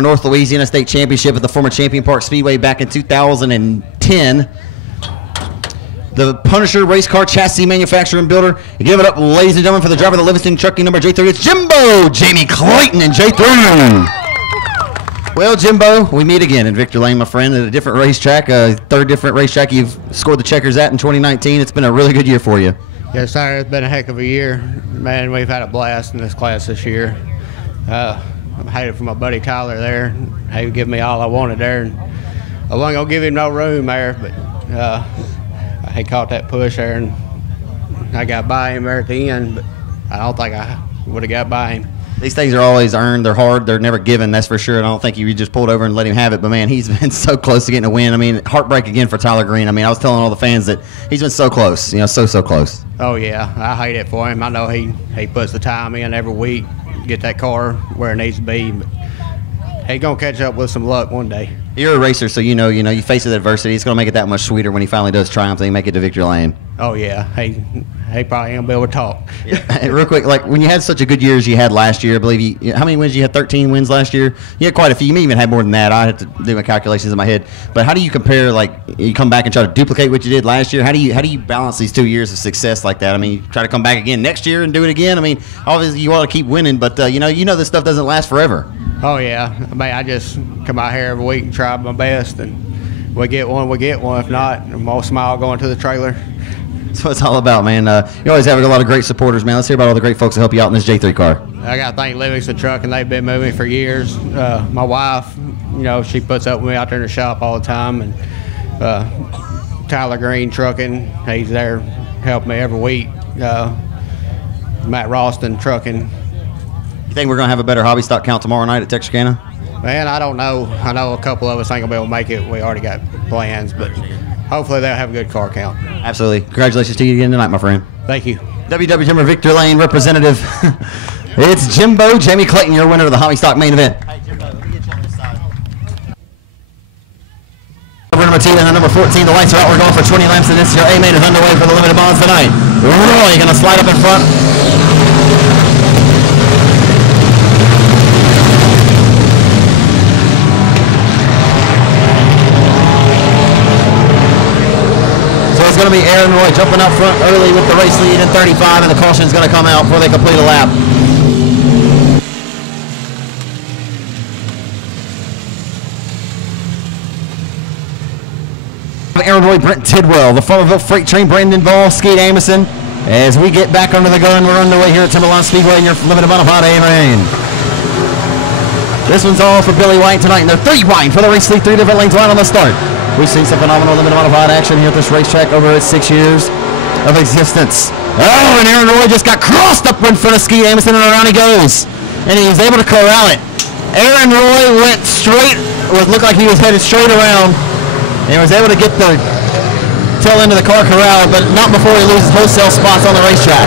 North Louisiana State Championship at the former Champion Park Speedway back in 2010. The Punisher race car chassis manufacturer and builder. You give it up, ladies and gentlemen, for the driver of the Livingston trucking number J3. It's Jimbo, Jamie Clayton, and J3. Well, Jimbo, we meet again in Victor Lane, my friend, at a different racetrack, third different racetrack you've scored the checkers at in 2019. It's been a really good year for you. Yes, sir. It's been a heck of a year. Man, we've had a blast in this class this year. I'm hated for my buddy Tyler there. He gave me all I wanted there. And I wasn't going to give him no room there, but he caught that push there, and I got by him there at the end, but I don't think I would have got by him. These things are always earned. They're hard. They're never given, that's for sure. And I don't think you just pulled over and let him have it. But, man, he's been so close to getting a win. I mean, heartbreak again for Tyler Green. I mean, I was telling all the fans that he's been so close, so close. Oh, yeah. I hate it for him. I know he puts the time in every week, get that car where it needs to be. But he's going to catch up with some luck one day. You're a racer, so you face the adversity. It's going to make it that much sweeter when he finally does triumph and he make it to victory lane. Oh, yeah. He probably ain't going to be able to talk. Yeah. Real quick, like when you had such a good year as you had last year, I believe how many wins you had? 13 wins last year? You had quite a few. You may even have more than that. I had to do my calculations in my head. But how do you compare, like, you come back and try to duplicate what you did last year? How do you balance these 2 years of success like that? I mean, you try to come back again next year and do it again? I mean, obviously you want to keep winning, but, you know this stuff doesn't last forever. Oh, yeah. I mean, I just come out here every week and try my best, and we get one. If not, I'm all smile going to the trailer. That's what it's all about, man. You always have a lot of great supporters, man. Let's hear about all the great folks that help you out in this J3 car. I got to thank Livingston Truck, and they've been moving for years. My wife, she puts up with me out there in the shop all the time, and Tyler Green Trucking, he's there helping me every week. Matt Ralston Trucking. You think we're going to have a better hobby stock count tomorrow night at Texarkana? Man, I don't know. I know a couple of us ain't going to be able to make it. We already got plans, but hopefully they'll have a good car count. Absolutely. Congratulations to you again tonight, my friend. Thank you. WW Timber Victor Lane representative. It's Jimbo, Jamie Clayton, your winner of the hobby stock main event. Hey, Jimbo, let me get you on this side. Number 2 and number 14, the lights are out. We're going for 20 laps, and this your A main is underway for the limited bonds tonight. Roy going to slide up in front. It's going to be Aaron Roy jumping up front early with the race lead in 35, and the caution is going to come out before they complete a lap. Aaron Roy, Brent Tidwell, the Farmerville Freight Train, Brandon Ball, Skeet Amison. As we get back under the gun, we're underway here at Timberline Speedway in your limited modified A main. This one's all for Billy White tonight, and they're 3 wide for the race lead, 3 different lanes wide on the start. We've seen some phenomenal limited modified action here at this racetrack over its 6 years of existence. Oh, and Aaron Roy just got crossed up in front of Skeet Amison, and around he goes. And he was able to corral it. Aaron Roy went straight, looked like he was headed straight around, and was able to get the tail end of the car corralled, but not before he loses wholesale spots on the racetrack.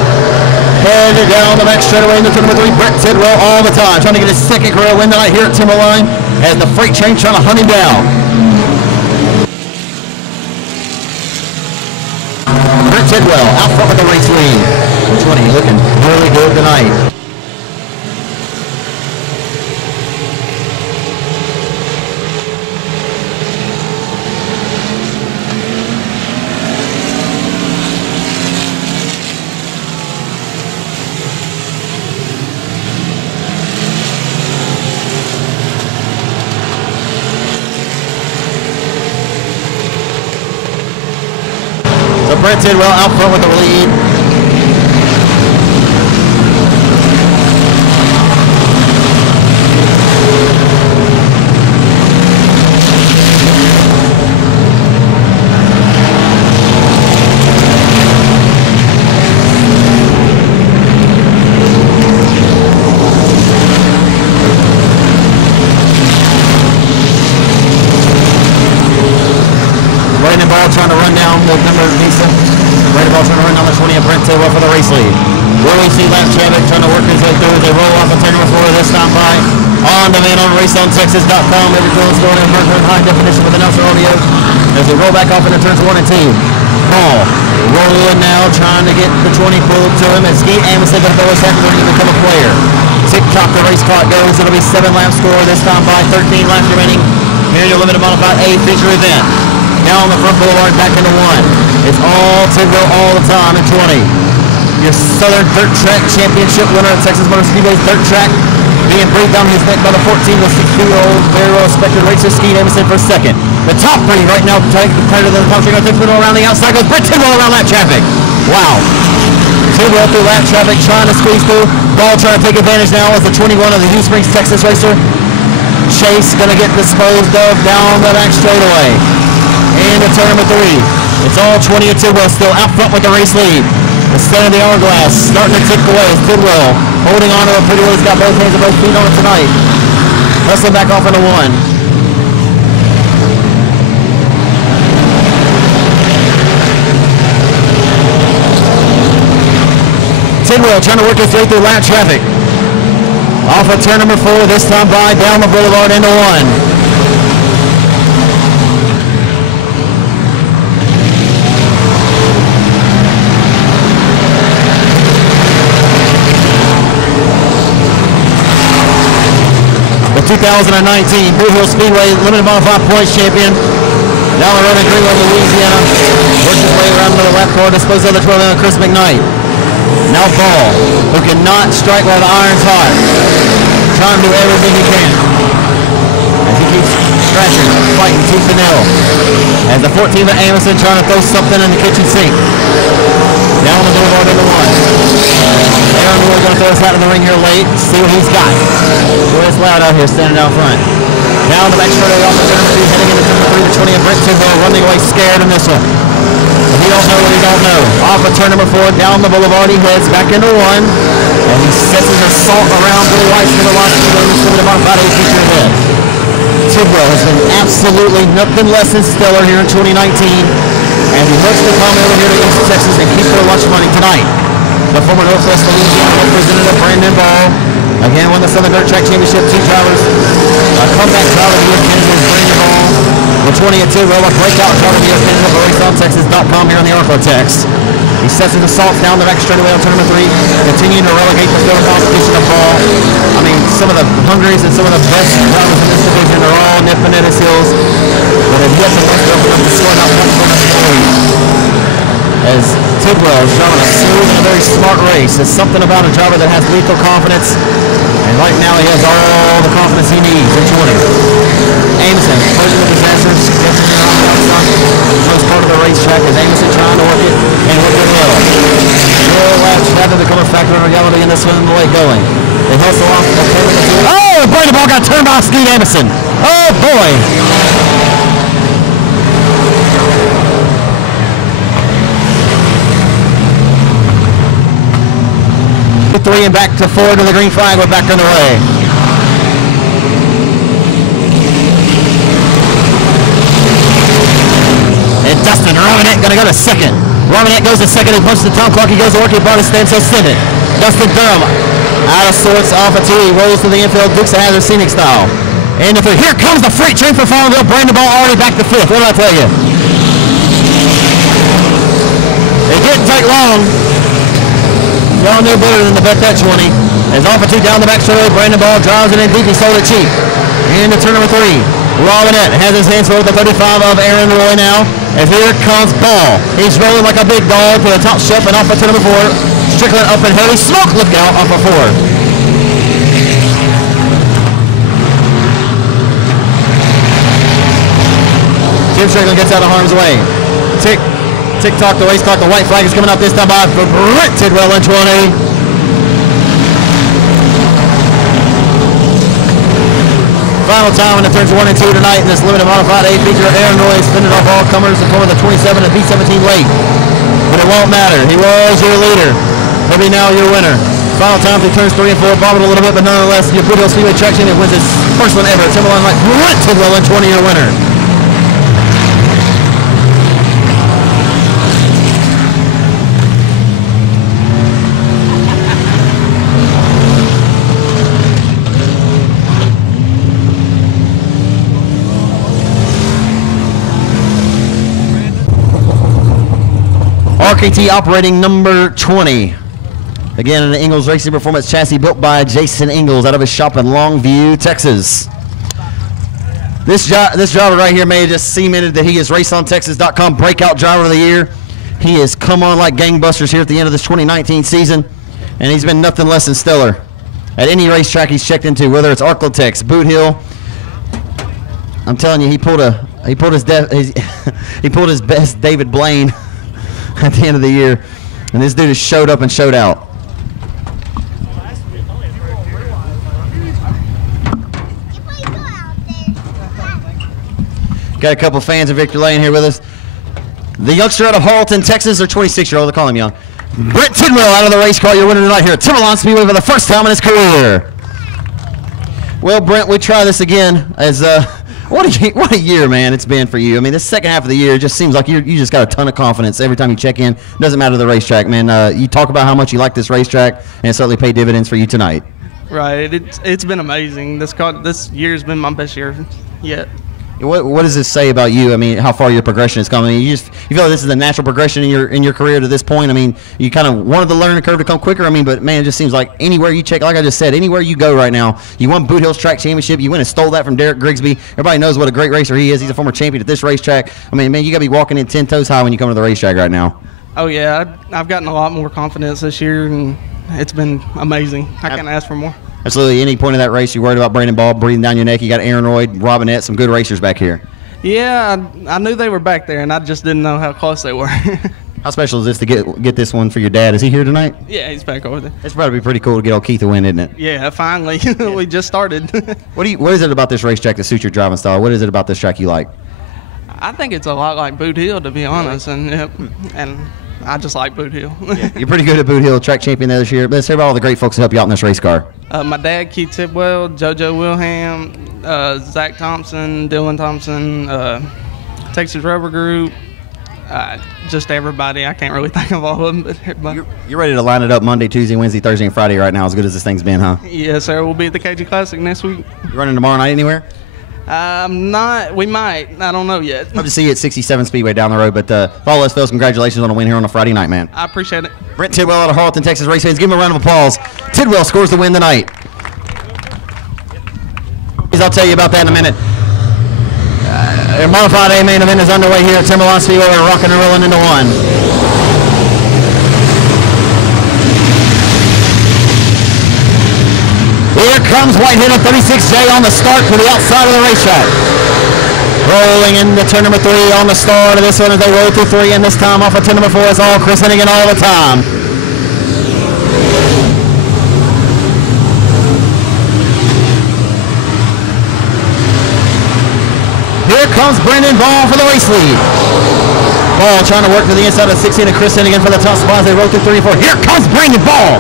Headed down the back straightaway into number 3, Brent Tidwell all the time, trying to get his second career win tonight here at Timberline, as the freight train trying to hunt him down. Brent Tidwell out front with the race lead. 20 looking really good tonight. Brent Tidwell out front with the lead. nicely. Will we see lap traffic trying to work his way through as they roll off of turn number 4 this time by on demand on raceontexas.com. Every clue is going in high definition with the Nelson Rodeo as they roll back off into turns 1 and 2. Paul rolling now, trying to get the 20 pulled to him as Skeet Amundsen, but always happens when you become a player. Tick-tock, the race clock goes. It'll be 7 lap score this time by 13 laps remaining. Here your limited modified A feature event. Now on the front boulevard, back into 1. It's all Tidwell all the time in 20. Your Southern Dirt Track Championship winner at Texas Motor Speedway's dirt track, being breathed down his neck by the 14-to-16-year-old very well respected racer Skeet Amundsen for second. The top 3 right now, compared to the top 3, takes Tidwell around the outside, goes Brett Tidwell around lap traffic. Wow. Tidwell through lap traffic, trying to squeeze through. Ball trying to take advantage now as the 21 of the Hugh Springs, Texas racer. Chase going to get disposed of down the back straightaway. And it's turn number 3. It's all 20 of Tidwell still out front with the race lead. The center of the hourglass starting to tick away as Tidwell holding on to it pretty well. He's got both hands and both feet on it tonight. Hustling back off into 1. Tidwell trying to work his way through lap traffic. Off of turn number 4 this time by down the boulevard into 1. The 2019 Blue Hill Speedway Limited Modified Points Champion. Down the road in Greenwood, Louisiana. Works his way around to the left corner, disposed of the 12 Chris McKnight. Now Paul, who cannot strike while the iron's hot. Trying to do everything he can. As he keeps scratching, fighting tooth and nail. As the 14th of Amundsen trying to throw something in the kitchen sink. Down the boulevard into 1. Aaron Wheeler going to throw his hat in the ring here late. See what he's got. Boy, it's loud out here standing out front. Down the back straightaway off of turn number 2, heading into turn number 3 to 20 of Brett Tidwell, running away scared in this one. If he don't know what he don't know. Off of turn number 4, down the boulevard he heads back into 1. And he sets his assault around Billy Weiss for the last of the modified A feature ahead. Tidwell has been absolutely nothing less than stellar here in 2019. And he looks to come over here to East Texas and keep their lunch money tonight. The former Northwest Louisiana representative Brandon Ball, again won the Southern Dirt Track Championship, 2 drivers. A comeback driver of the year candidate is Brandon Ball. The 20 of Tidwell, a breakout driver of the year candidate for raceontexas.com here on the Arclotex. He sets his assaults down the back straightaway on turn number 3, continuing to relegate the field competition to Ball. I mean, some of the Hungaries and some of the best drivers in this division are all nipping at his heels, but have yet to lift up enough to score out one from the lead. As Tidwell is driving a smooth and a very smart race. There's something about a driver that has lethal confidence, and right now he has all the confidence he needs in 20. Amundsen, closing the disaster, gets in on the outside. First part of the racetrack is Amundsen trying to work it and work it well. Real laps have become a factor in reality in this one in the late going. They hustle off. Oh, Brandon Ball got turned by Skeet Amundsen. Oh boy. 3 and back to 4 to the green flag. We're back on the way. And Dustin Robinette going to go to second. Robinette goes to second. He punches the time clock. He goes to work. He brought his stand, so send it. Dustin Durham out of sorts off a 2. He rolls to the infield. Dukes of Hazzard scenic style. And the 3. Here comes the freight train for Farmville. Brandon Ball already back to 5th. What did I tell you? It didn't take long. Y'all knew better than to bet that 20. As off a 2 down the back straightaway, Brandon Ball drives it in deep. He sold it cheap. Into turn number 3. Robinette has his hands full with the 35 of Aaron Roy now. As here comes Ball. He's rolling like a big dog to the top shelf and off a turn number 4. Strickland up and heavy. Smoke, look out, off a 4. Tim Strickland gets out of harm's way. Tick-tock, the race clock, the white flag is coming up this time by Brett Tidwell in 20. Final time in the turns 1 and 2 tonight in this limited modified A feature. Aaron Roy is fending off all comers in form of the 27 and B17 late. But it won't matter. He was your leader. He'll be now your winner. Final time through turns 3 and 4. Bobbled a little bit, but nonetheless, your Blue Hill Speedway traction, it wins its first one ever. Timberline like Brett Tidwell in 20, your winner. RKT operating number 20. Again, an Ingalls Racing Performance chassis built by Jason Ingalls out of his shop in Longview, Texas. This driver right here may have just cemented that he is RaceOnTexas.com Breakout Driver of the Year. He has come on like gangbusters here at the end of this 2019 season, and he's been nothing less than stellar at any racetrack he's checked into, whether it's Arklatex, Boot Hill. I'm telling you, he pulled his best David Blaine at the end of the year, and this dude has showed up and showed out. Got a couple fans of Victor Lane here with us. The youngster out of Harleton, Texas, or 26-year-old, they call him young. Brent Tidwell out of the race car, your winner tonight here at Timberline Speedway for the first time in his career. Well, Brent, we try this again as what a year, man, it's been for you. I mean, this second half of the year just seems like you just got a ton of confidence every time you check in. Doesn't matter the racetrack, man. You talk about how much you like this racetrack, and it certainly paid dividends for you tonight. Right. It's been amazing. This year's been my best year yet. What does this say about you? I mean, how far your progression has come? I mean, you feel like this is a natural progression in your career to this point. I mean, you kind of wanted the learning curve to come quicker. I mean, but man, it just seems like anywhere you check, like I just said, anywhere you go right now, you won Boot Hill's track championship. You went and stole that from Derek Grigsby. Everybody knows what a great racer he is. He's a former champion at this racetrack. I mean, man, you got to be walking in 10 toes high when you come to the racetrack right now. Oh yeah, I've gotten a lot more confidence this year, and it's been amazing. I can't ask for more. Absolutely. Any point of that race, you worried about Brandon Ball breathing down your neck. You got Aaron Royd, Robinette, some good racers back here. Yeah, I knew they were back there, and I just didn't know how close they were. How special is this to get this one for your dad? Is he here tonight? Yeah, he's back over there. It's probably pretty cool to get old Keith a win, isn't it? Yeah, finally. We just started. What is it about this racetrack that suits your driving style? What is it about this track you like? I think it's a lot like Boot Hill, to be honest, and I just like Boot Hill. Yeah, you're pretty good at Boot Hill, track champion there this year. Let's hear about all the great folks that help you out in this race car. My dad, Keith Tidwell, JoJo Wilhelm, Zach Thompson, Dylan Thompson, Texas Rubber Group, just everybody. I can't really think of all of them, but everybody. You're ready to line it up Monday, Tuesday, Wednesday, Thursday, and Friday right now, as good as this thing's been, huh? Yes, sir. We'll be at the KG Classic next week. You running tomorrow night anywhere? Not. We might. I don't know yet. Hope to see you at 67 Speedway down the road, but for all us, Phil, congratulations on a win here on a Friday night, man. I appreciate it. Brent Tidwell out of Harleton, Texas race fans. Give him a round of applause. Tidwell scores the win tonight. I'll tell you about that in a minute. A modified A main event is underway here at Timberline Speedway. We're rocking and rolling into one. Here comes Whitehead on 36J on the start to the outside of the racetrack. Rolling into turn number 3 on the start of this one as they roll through 3, and this time off of turn number 4 is all Chris Hennigan all the time. Here comes Brandon Ball for the race lead. Ball trying to work to the inside of 16 and Chris Hennigan for the top spot as they roll through 3 and 4. Here comes Brandon Ball.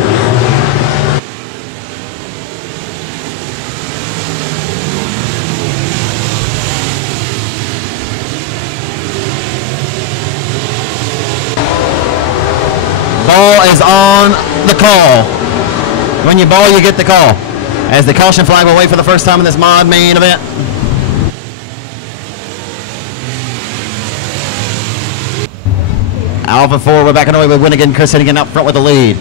Ball is on the call. When you ball, you get the call. As the caution flag will wait for the first time in this mod main event. Alpha 4, we're back on the way with Winnigan. Chris Hennigan up front with the lead.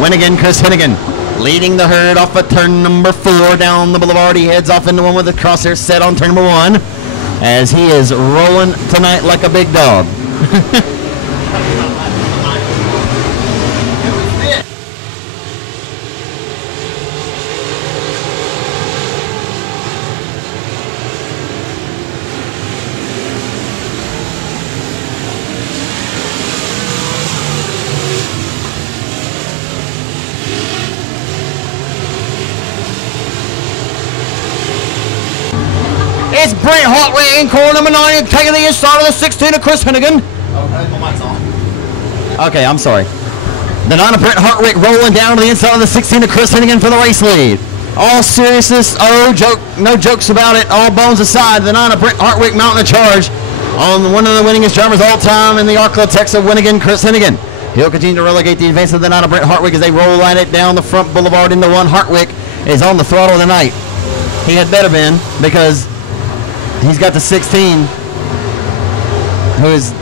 Winnigan, Chris Hennigan leading the herd off of turn number 4 down the boulevard. He heads off into one with the crosshair set on turn number 1 as he is rolling tonight like a big dog. It's Brent Hartwig in corner number 9, taking the inside of the 16 of Chris Hennigan. Okay, I'm sorry. The 9 of Brent Hartwig rolling down to the inside of the 16 of Chris Hennigan for the race lead. All seriousness, no jokes about it, all bones aside, the 9 of Brent Hartwig mounting a charge on one of the winningest drivers all time in the Arklatex of Winnigan, Chris Hennigan. He'll continue to relegate the advance of the 9 of Brent Hartwick as they roll at it down the front boulevard into 1. Hartwick is on the throttle tonight. He had better been, because he's got the 16, who is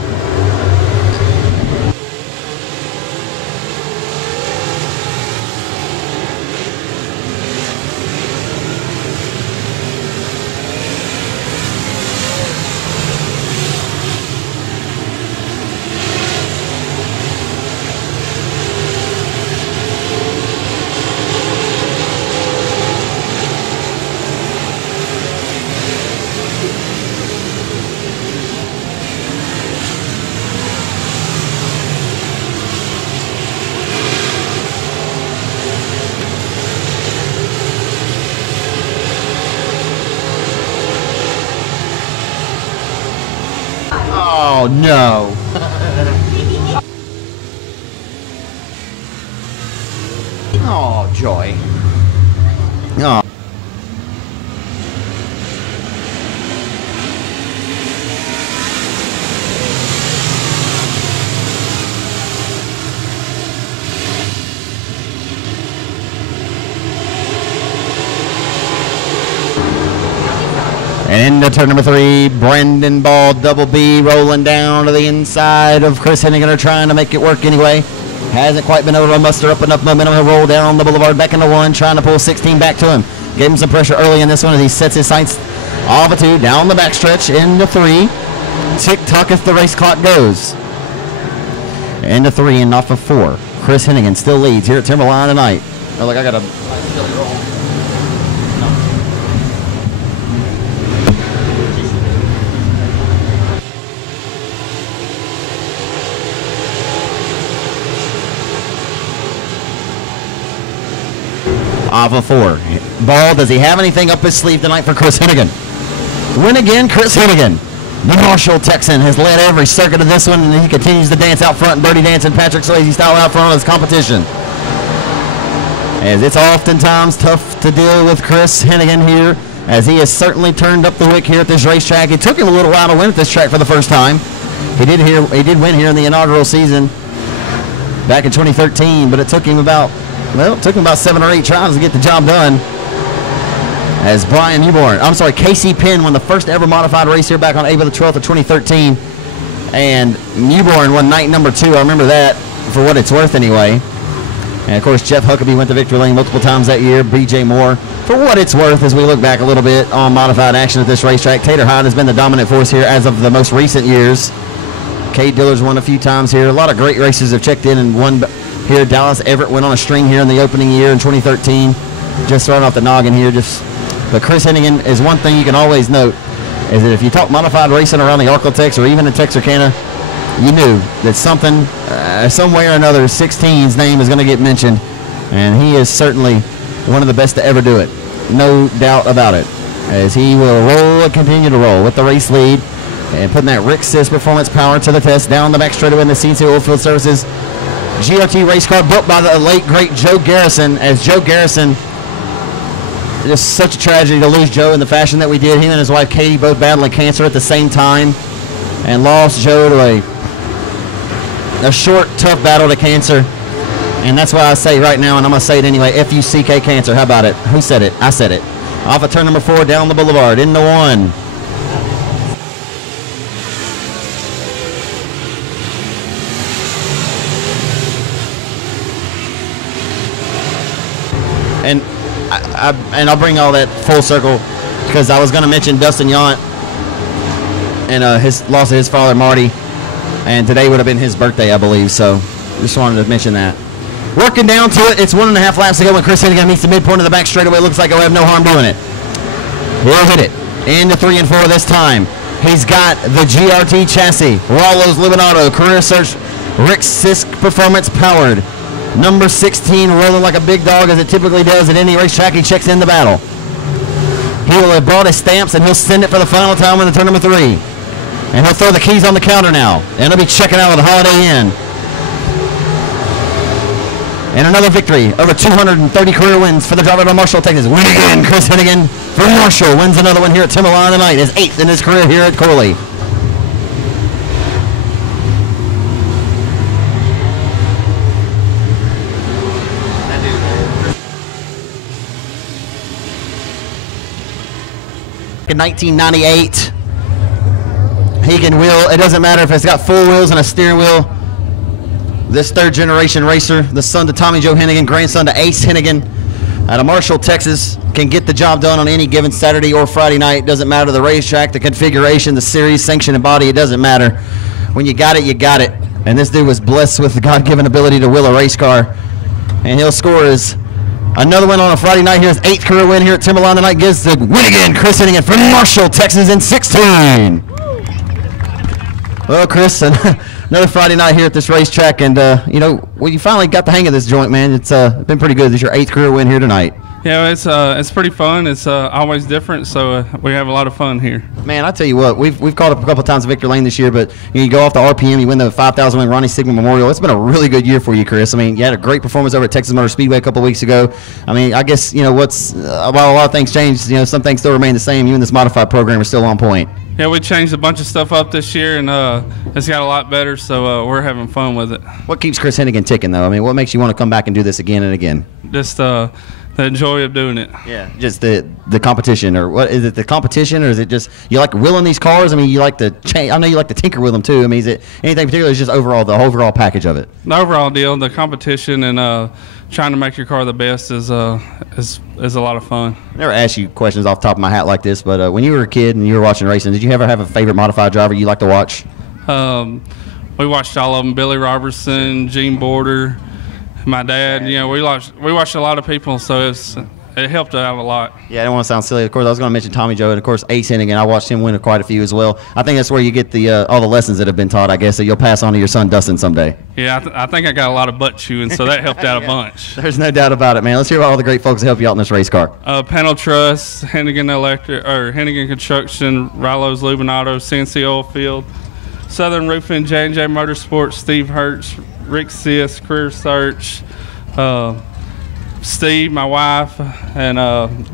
oh no. Oh, joy. Oh. And into turn number 3, Brendan Ball, double B, rolling down to the inside of Chris Hennigan, are trying to make it work anyway. Hasn't quite been able to muster up enough momentum to roll down the boulevard back into 1, trying to pull 16 back to him. Gave him some pressure early in this one as he sets his sights off of 2, down the backstretch into 3. Tick-tock as the race clock goes. Into 3 and off of 4. Chris Hennigan still leads here at Timberline tonight. Oh, look, I got a... Off of 4. Ball, does he have anything up his sleeve tonight for Chris Hennigan? Win again, Chris Hennigan. The Marshall Texan has led every circuit of this one, and he continues to dance out front, birdie dancing Patrick Swayze style out front of his competition. As it's oftentimes tough to deal with Chris Hennigan here, as he has certainly turned up the wick here at this racetrack. It took him a little while to win at this track for the first time. He did win here in the inaugural season back in 2013, but it took him about 7 or 8 tries to get the job done. As Casey Penn won the first ever modified race here back on April the 12th of 2013. And Newborn won night number 2. I remember that, for what it's worth anyway. And of course, Jeff Huckabee went to victory lane multiple times that year. BJ Moore, for what it's worth, as we look back a little bit on modified action at this racetrack. Tater Hyde has been the dominant force here as of the most recent years. Cade Diller's won a few times here. A lot of great races have checked in and won here. Dallas Everett went on a string here in the opening year in 2013. Just throwing off the noggin here. But Chris Hennigan is one thing you can always note, is that if you talk modified racing around the Arklatex or even in Texarkana, you knew that something, some way or another, 16's name is going to get mentioned, and he is certainly one of the best to ever do it. No doubt about it. As he will roll and continue to roll with the race lead and putting that Rick Sis performance power to the test down the back straightaway in the CNC Oilfield Services GRT race car built by the late, great Joe Garrison. As Joe Garrison, just such a tragedy to lose Joe in the fashion that we did. Him and his wife Katie both battling cancer at the same time, and lost Joe to a short, tough battle to cancer. And that's why I say right now, and I'm going to say it anyway, F-U-C-K cancer. How about it? Who said it? I said it. Off of turn number 4, down the boulevard, into 1. And I'll bring all that full circle, because I was going to mention Dustin Yount and his loss of his father, Marty. And today would have been his birthday, I believe. So just wanted to mention that. Working down to it, it's 1.5 laps to go when Chris Hennigan meets the midpoint of the back straightaway. Looks like he'll have no harm doing it. He'll hit it into 3 and 4 this time. He's got the GRT chassis, Rollo's Liberato, Career Search, Rick Sisk Performance powered. Number 16 rolling like a big dog, as it typically does at any racetrack he checks in the battle. He will have brought his stamps, and he'll send it for the final time in the turn number 3. And he'll throw the keys on the counter now. And he'll be checking out with the Holiday Inn. And another victory. Over 230 career wins for the driver of Marshall, Texas. Win again, Chris Hennigan for Marshall. Wins another one here at Timberline tonight. His 8th in his career here at Corley. In 1998, Hagen wheel. It doesn't matter if it's got four wheels and a steering wheel. This third generation racer, the son to Tommy Joe Hennigan, grandson to Ace Hennigan, out of Marshall, Texas, can get the job done on any given Saturday or Friday night. Doesn't matter the racetrack, the configuration, the series, sanction, and body. It doesn't matter. When you got it, you got it. And this dude was blessed with the God-given ability to wheel a race car. And he'll score his another win on a Friday night here. His 8th career win here at Timberline tonight. Gives the win again, Chris Hennigan from Marshall, Texas in 16. Well, Chris, another Friday night here at this racetrack, and you know, well, you finally got the hang of this joint, man. It's been pretty good. This is your 8th career win here tonight. Yeah, it's pretty fun. It's always different, so we have a lot of fun here. Man, I tell you what, we've called up a couple of times Victor Lane this year, but you go off the RPM, you win the 5,000 win Ronnie Sigmund Memorial. It's been a really good year for you, Chris. I mean, you had a great performance over at Texas Motor Speedway a couple of weeks ago. I mean, I guess, you know, while a lot of things changed, you know, some things still remain the same. You and this modified program are still on point. Yeah, we changed a bunch of stuff up this year, and it's got a lot better, so we're having fun with it. What keeps Chris Hennigan ticking, though? I mean, what makes you want to come back and do this again and again? Just the joy of doing it. Yeah, just the competition, or what is it? The competition, or is it just you like wheeling these cars? I mean, you like to change. I know you like to tinker with them too. I mean, is it anything particular? It's just overall the overall package of it. The overall deal, the competition, and trying to make your car the best is a lot of fun. I never asked you questions off the top of my hat like this, but when you were a kid and you were watching racing, did you ever have a favorite modified driver you like to watch? We watched all of them: Billy Robertson, Gene Border, my dad. You know, we watched a lot of people, so it helped out a lot. Yeah, I don't want to sound silly. Of course, I was going to mention Tommy Joe, and of course Ace Hennigan. I watched him win quite a few as well. I think that's where you get the all the lessons that have been taught, I guess, that you'll pass on to your son Dustin someday. Yeah, I think I got a lot of butt chewing, so that helped out a bunch. There's no doubt about it, man. Let's hear about all the great folks that help you out in this race car. Panel Truss, Hennigan Electric, or Hennigan Construction, Rilo's Lubinato, CNC Oil Field, Southern Roofing, J&J Motorsports, Steve Hertz, Rick Sis, Career Search, Steve, my wife, and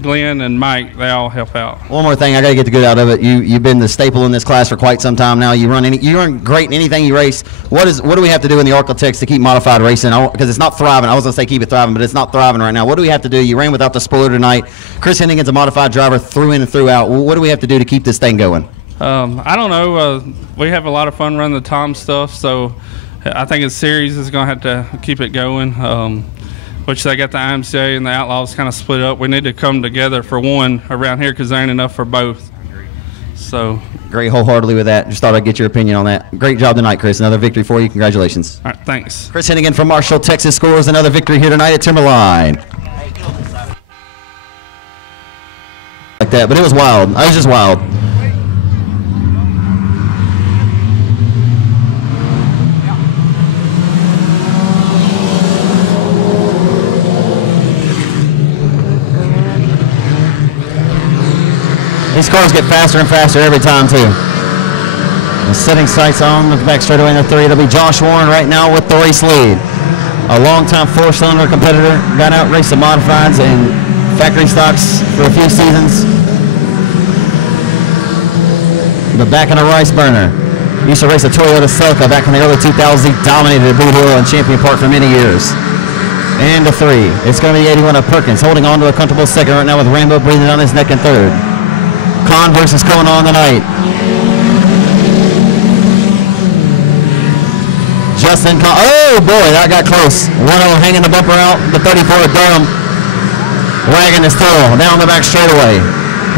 Glenn and Mike, they all help out. One more thing, I got to get the good out of it. You've been the staple in this class for quite some time now. You run great in anything you race. What do we have to do in the Architects to keep modified racing? Because it's not thriving. I was going to say keep it thriving, but it's not thriving right now. What do we have to do? You ran without the spoiler tonight. Chris Hennigan's a modified driver through in and through out. What do we have to do to keep this thing going? I don't know. We have a lot of fun running the Tom stuff, so I think the series is going to have to keep it going. Which they got the IMCA and the Outlaws kind of split up. We need to come together for one around here because there ain't enough for both. So great, wholeheartedly with that. Just thought I'd get your opinion on that. Great job tonight, Chris. Another victory for you. Congratulations. All right, thanks. Chris Hennigan from Marshall, Texas scores another victory here tonight at Timberline. Like that, but it was wild. I was just wild. These cars get faster and faster every time, too. And setting sights on the back straightaway in the 3. It'll be Josh Warren right now with the race lead. A longtime 4-cylinder competitor. Got out, raced the modifieds and factory stocks for a few seasons. But back in a rice burner. Used to race a Toyota Celica back in the early 2000s. He dominated Boot Hill and Champion Park for many years. And the 3. It's going to be 81 of Perkins, holding on to a comfortable second right now with Rainbow breathing on his neck in 3rd. Converse is going on tonight. Oh boy, that got close. 1-0 hanging the bumper out. The 34 Durham wagging his tail down the back straightaway.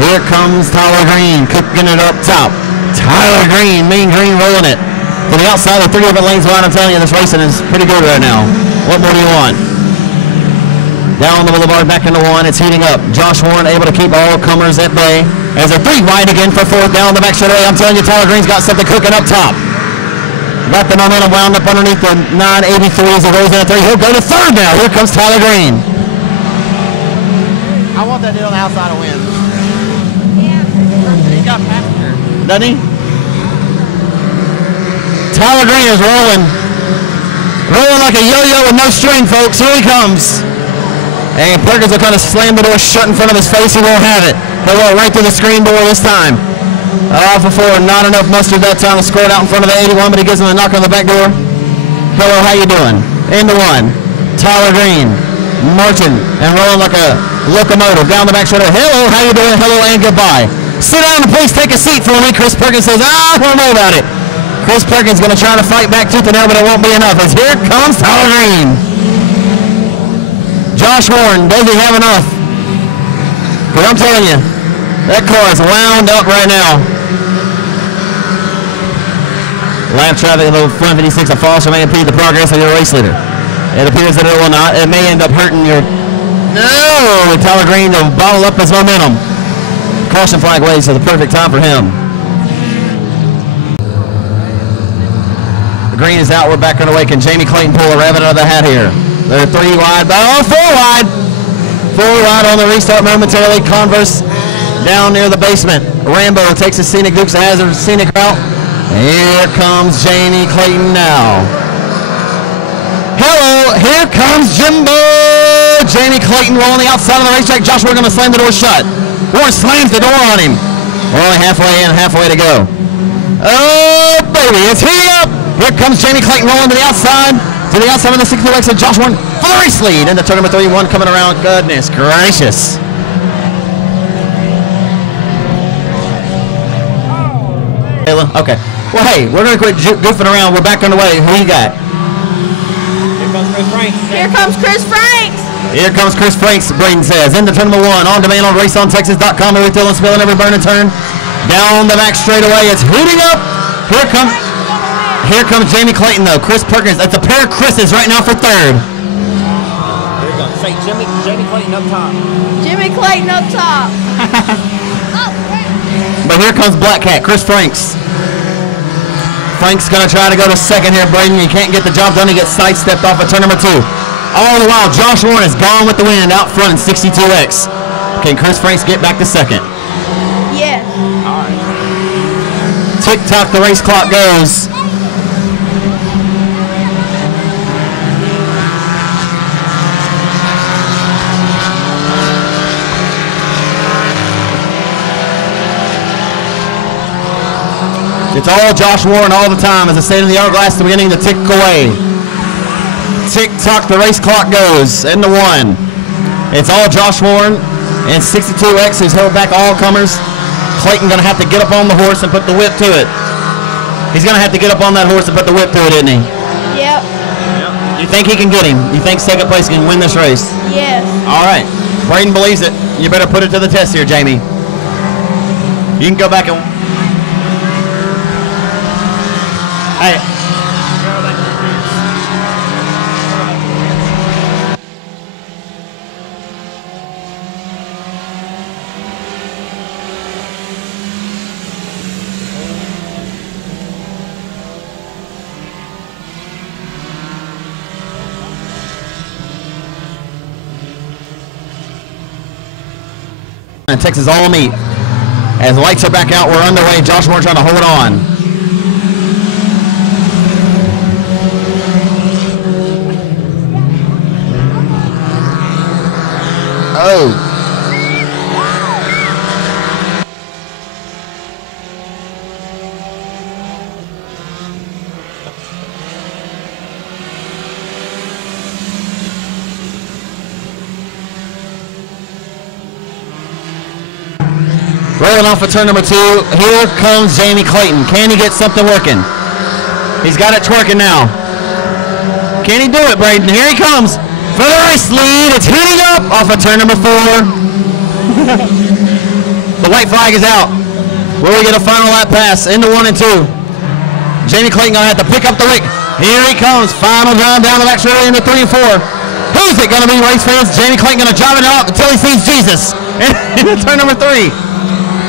Here comes Tyler Green cooking it up top. Tyler Green, Mean Green rolling it. To the outside of 3 different lanes wide. I'm telling you, this racing is pretty good right now. What more do you want? Down the boulevard, back into 1. It's heating up. Josh Warren able to keep all comers at bay. As a 3 wide again for 4th down the back straightaway. I'm telling you, Tyler Green's got something cooking up top. Got the momentum wound up underneath the 983 as it rolls in a 3. He'll go to 3rd now. Here comes Tyler Green. I want that dude on the outside to win. Yeah. He's got passenger. Doesn't he? Tyler Green is rolling. Rolling like a yo-yo with no string, folks. Here he comes. And Perkins will kind of slam the door shut in front of his face. He won't have it. He'll roll right through the screen door this time. Off of 4, not enough mustard that time to score it out in front of the 81, but he gives him a knock on the back door. Hello, how you doing? Into 1. Tyler Green marching and rolling like a locomotive down the back shoulder. Hello, how you doing? Hello and goodbye. Sit down and please take a seat for me. Chris Perkins says, I don't know about it. Chris Perkins going to try to fight back tooth and nail, but it won't be enough. As here comes Tyler Green. Josh Warren, does he have enough? But I'm telling you, that car is wound up right now. Lap traffic of the front 56 of Foster may impede the progress of your race leader. It appears that it will not. It may end up hurting your... No! Tyler Green to bottle up his momentum. Caution flag waves to the perfect time for him. The green is out. We're back underway. Can Jamie Clayton pull a rabbit out of the hat here? They're 3 wide. Oh, 4 wide. 4 wide on the restart momentarily. Converse down near the basement. Rambo takes a scenic Dukes of Hazzard scenic route. Here comes Jamie Clayton now. Hello, here comes Jimbo. Jamie Clayton on the outside of the racetrack. Josh, we're going to slam the door shut. Warren slams the door on him. We're only halfway in, halfway to go. Oh, baby, it's heating up. Here comes Jamie Clayton rolling to the outside. To the outside of the 62X of Josh Warren for the race lead. Into turn number 31 coming around. Goodness gracious. Okay. Well, hey, we're going to quit goofing around. We're back underway. Who you got? Here comes Chris Franks. Here comes Chris Franks, Braden says. Into turn number 1. On demand on raceontexas.com. Every till and spilling every burn and turn. Down the back straightaway. It's heating up. Here comes Jamie Clayton, though. Chris Perkins. That's a pair of Chris's right now for 3rd. Here you go. Say Jamie Clayton up top. Jimmy Clayton up top. But here comes Black Cat, Chris Franks. Frank's going to try to go to 2nd here, Braden. He can't get the job done. He gets sidestepped off of turn number 2. All the while, Josh Warren is gone with the wind out front in 62X. Can Chris Franks get back to 2nd? Yes. All right. Tick-tock, the race clock goes. It's all Josh Warren all the time as the state of the hourglass is beginning to tick away. Tick-tock, the race clock goes into 1. It's all Josh Warren and 62X who's held back all comers. Clayton going to have to get up on the horse and put the whip to it. He's going to have to get up on that horse and put the whip to it, isn't he? Yep. You think he can get him? You think 2nd place can win this race? Yes. All right. Braden believes it. You better put it to the test here, Jamie. You can go back and... Hey. And Texas all meet. As the lights are back out, we're underway. Josh Warren trying to hold on. Oh. Rolling off of turn number 2. Here comes Jamie Clayton. Can he get something working? He's got it twerking now. Can he do it, Braden? Here he comes. For the race lead, it's heating up off of turn number 4. The white flag is out. Will we get a final lap pass into 1 and 2? Jamie Clayton gonna have to pick up the wick. Here he comes. Final drive down the back straight into 3 and 4. Who's it gonna be, race fans? Jamie Clayton gonna drive it out until he sees Jesus. Into turn number 3.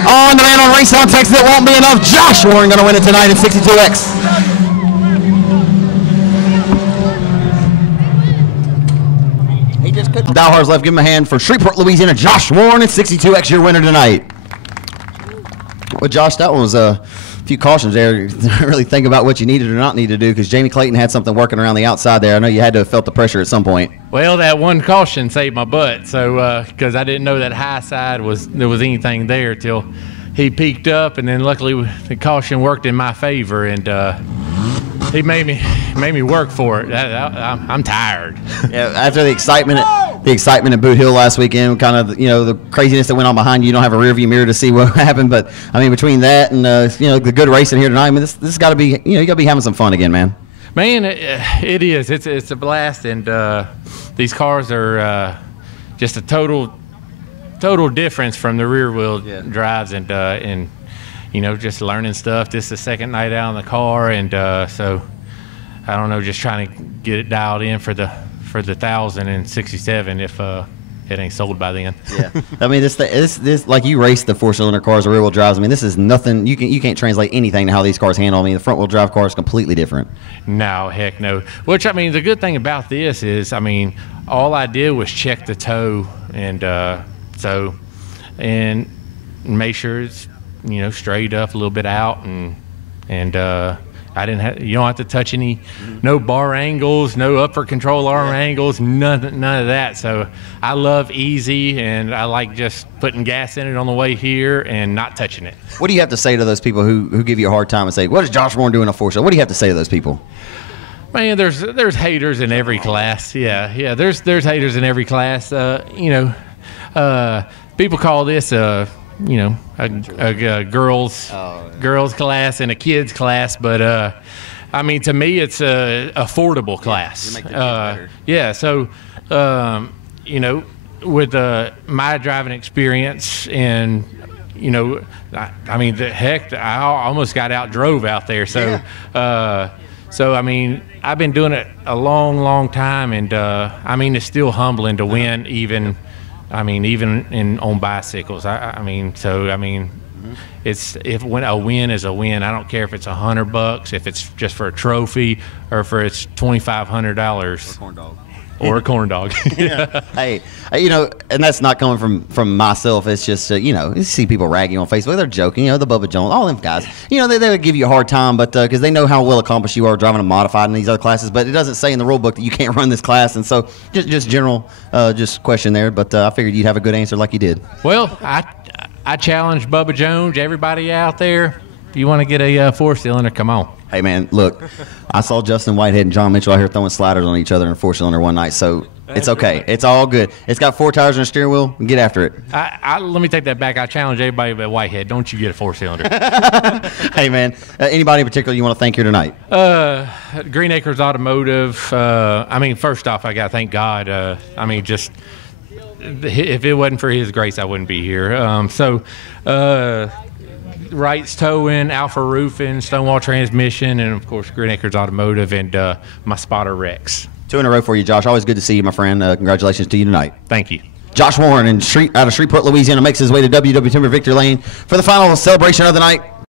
On demand on Race on Texas, it won't be enough. Josh Warren gonna win it tonight in 62X. Dowhar's left, give him a hand for Shreveport, Louisiana. Josh Warren at 62X, your winner tonight. Well, Josh, that one was a few cautions there. Really think about what you needed or not need to do, because Jamie Clayton had something working around the outside there. I know you had to have felt the pressure at some point. Well, that one caution saved my butt, so because I didn't know that high side there was anything there till he peaked up, and then luckily the caution worked in my favor, and he made me work for it. I'm tired. Yeah, after the excitement the excitement at Boot Hill last weekend, kind of the craziness that went on behind you. You don't have a rearview mirror to see what happened, but I mean between that and the good racing here tonight, I mean this has got to be you got to be having some fun again, man. Man, it is. It's a blast, and these cars are just a total difference from the rear wheel drives, and just learning stuff. This is the second night out in the car, and so I don't know, just trying to get it dialed in for the 1,067 if it ain't sold by then. Yeah, I mean this like you race the 4-cylinder cars, the rear wheel drives. I mean this is nothing. You can't translate anything to how these cars handle. I mean the front wheel drive car is completely different. No, heck no. Which I mean the good thing about this is I mean all I did was check the toe and and make sure it's straight up a little bit out and I didn't have, you don't have to touch any, no bar angles, no upper control arm angles, none of that. So I love easy, and I like just putting gas in it on the way here and not touching it. What do you have to say to those people who give you a hard time and say, what does Josh Warren do in a 4-cylinder? What do you have to say to those people? Man, there's haters in every class. Yeah. There's haters in every class. People call this a girls class and a kids class, but I mean to me it's a affordable class. So with my driving experience and I mean I almost got outdrove out there. So I mean I've been doing it a long time, and I mean it's still humbling to win even on bicycles. It's when a win is a win. I don't care if it's $100, if it's just for a trophy, or if it's $2,500 or a corn dog. Hey, and that's not coming from myself. It's just you see people ragging on Facebook. They're joking. The Bubba Jones, all them guys. They would give you a hard time, but because they know how well accomplished you are driving a modified in these other classes. But it doesn't say in the rule book that you can't run this class, and so just general just question there. But I figured you'd have a good answer like you did. Well, I challenge Bubba Jones, everybody out there. If you want to get a 4-cylinder, come on. Hey, man, look, I saw Justin Whitehead and John Mitchell out here throwing sliders on each other in a 4-cylinder one night, so it's okay. It's all good. It's got 4 tires and a steering wheel. Get after it. Let me take that back. I challenge everybody but Whitehead. Don't you get a 4-cylinder. Hey, man, anybody in particular you want to thank here tonight? Green Acres Automotive. First off, I got to thank God. If it wasn't for His grace, I wouldn't be here. Wright's Towing, Alpha Roofing, Stonewall Transmission, and of course Green Acres Automotive, and my spotter Rex. 2 in a row for you, Josh. Always good to see you, my friend. Congratulations to you tonight. Thank you. Josh Warren out of Shreveport, Louisiana, makes his way to WW Timber Victory Lane for the final celebration of the night.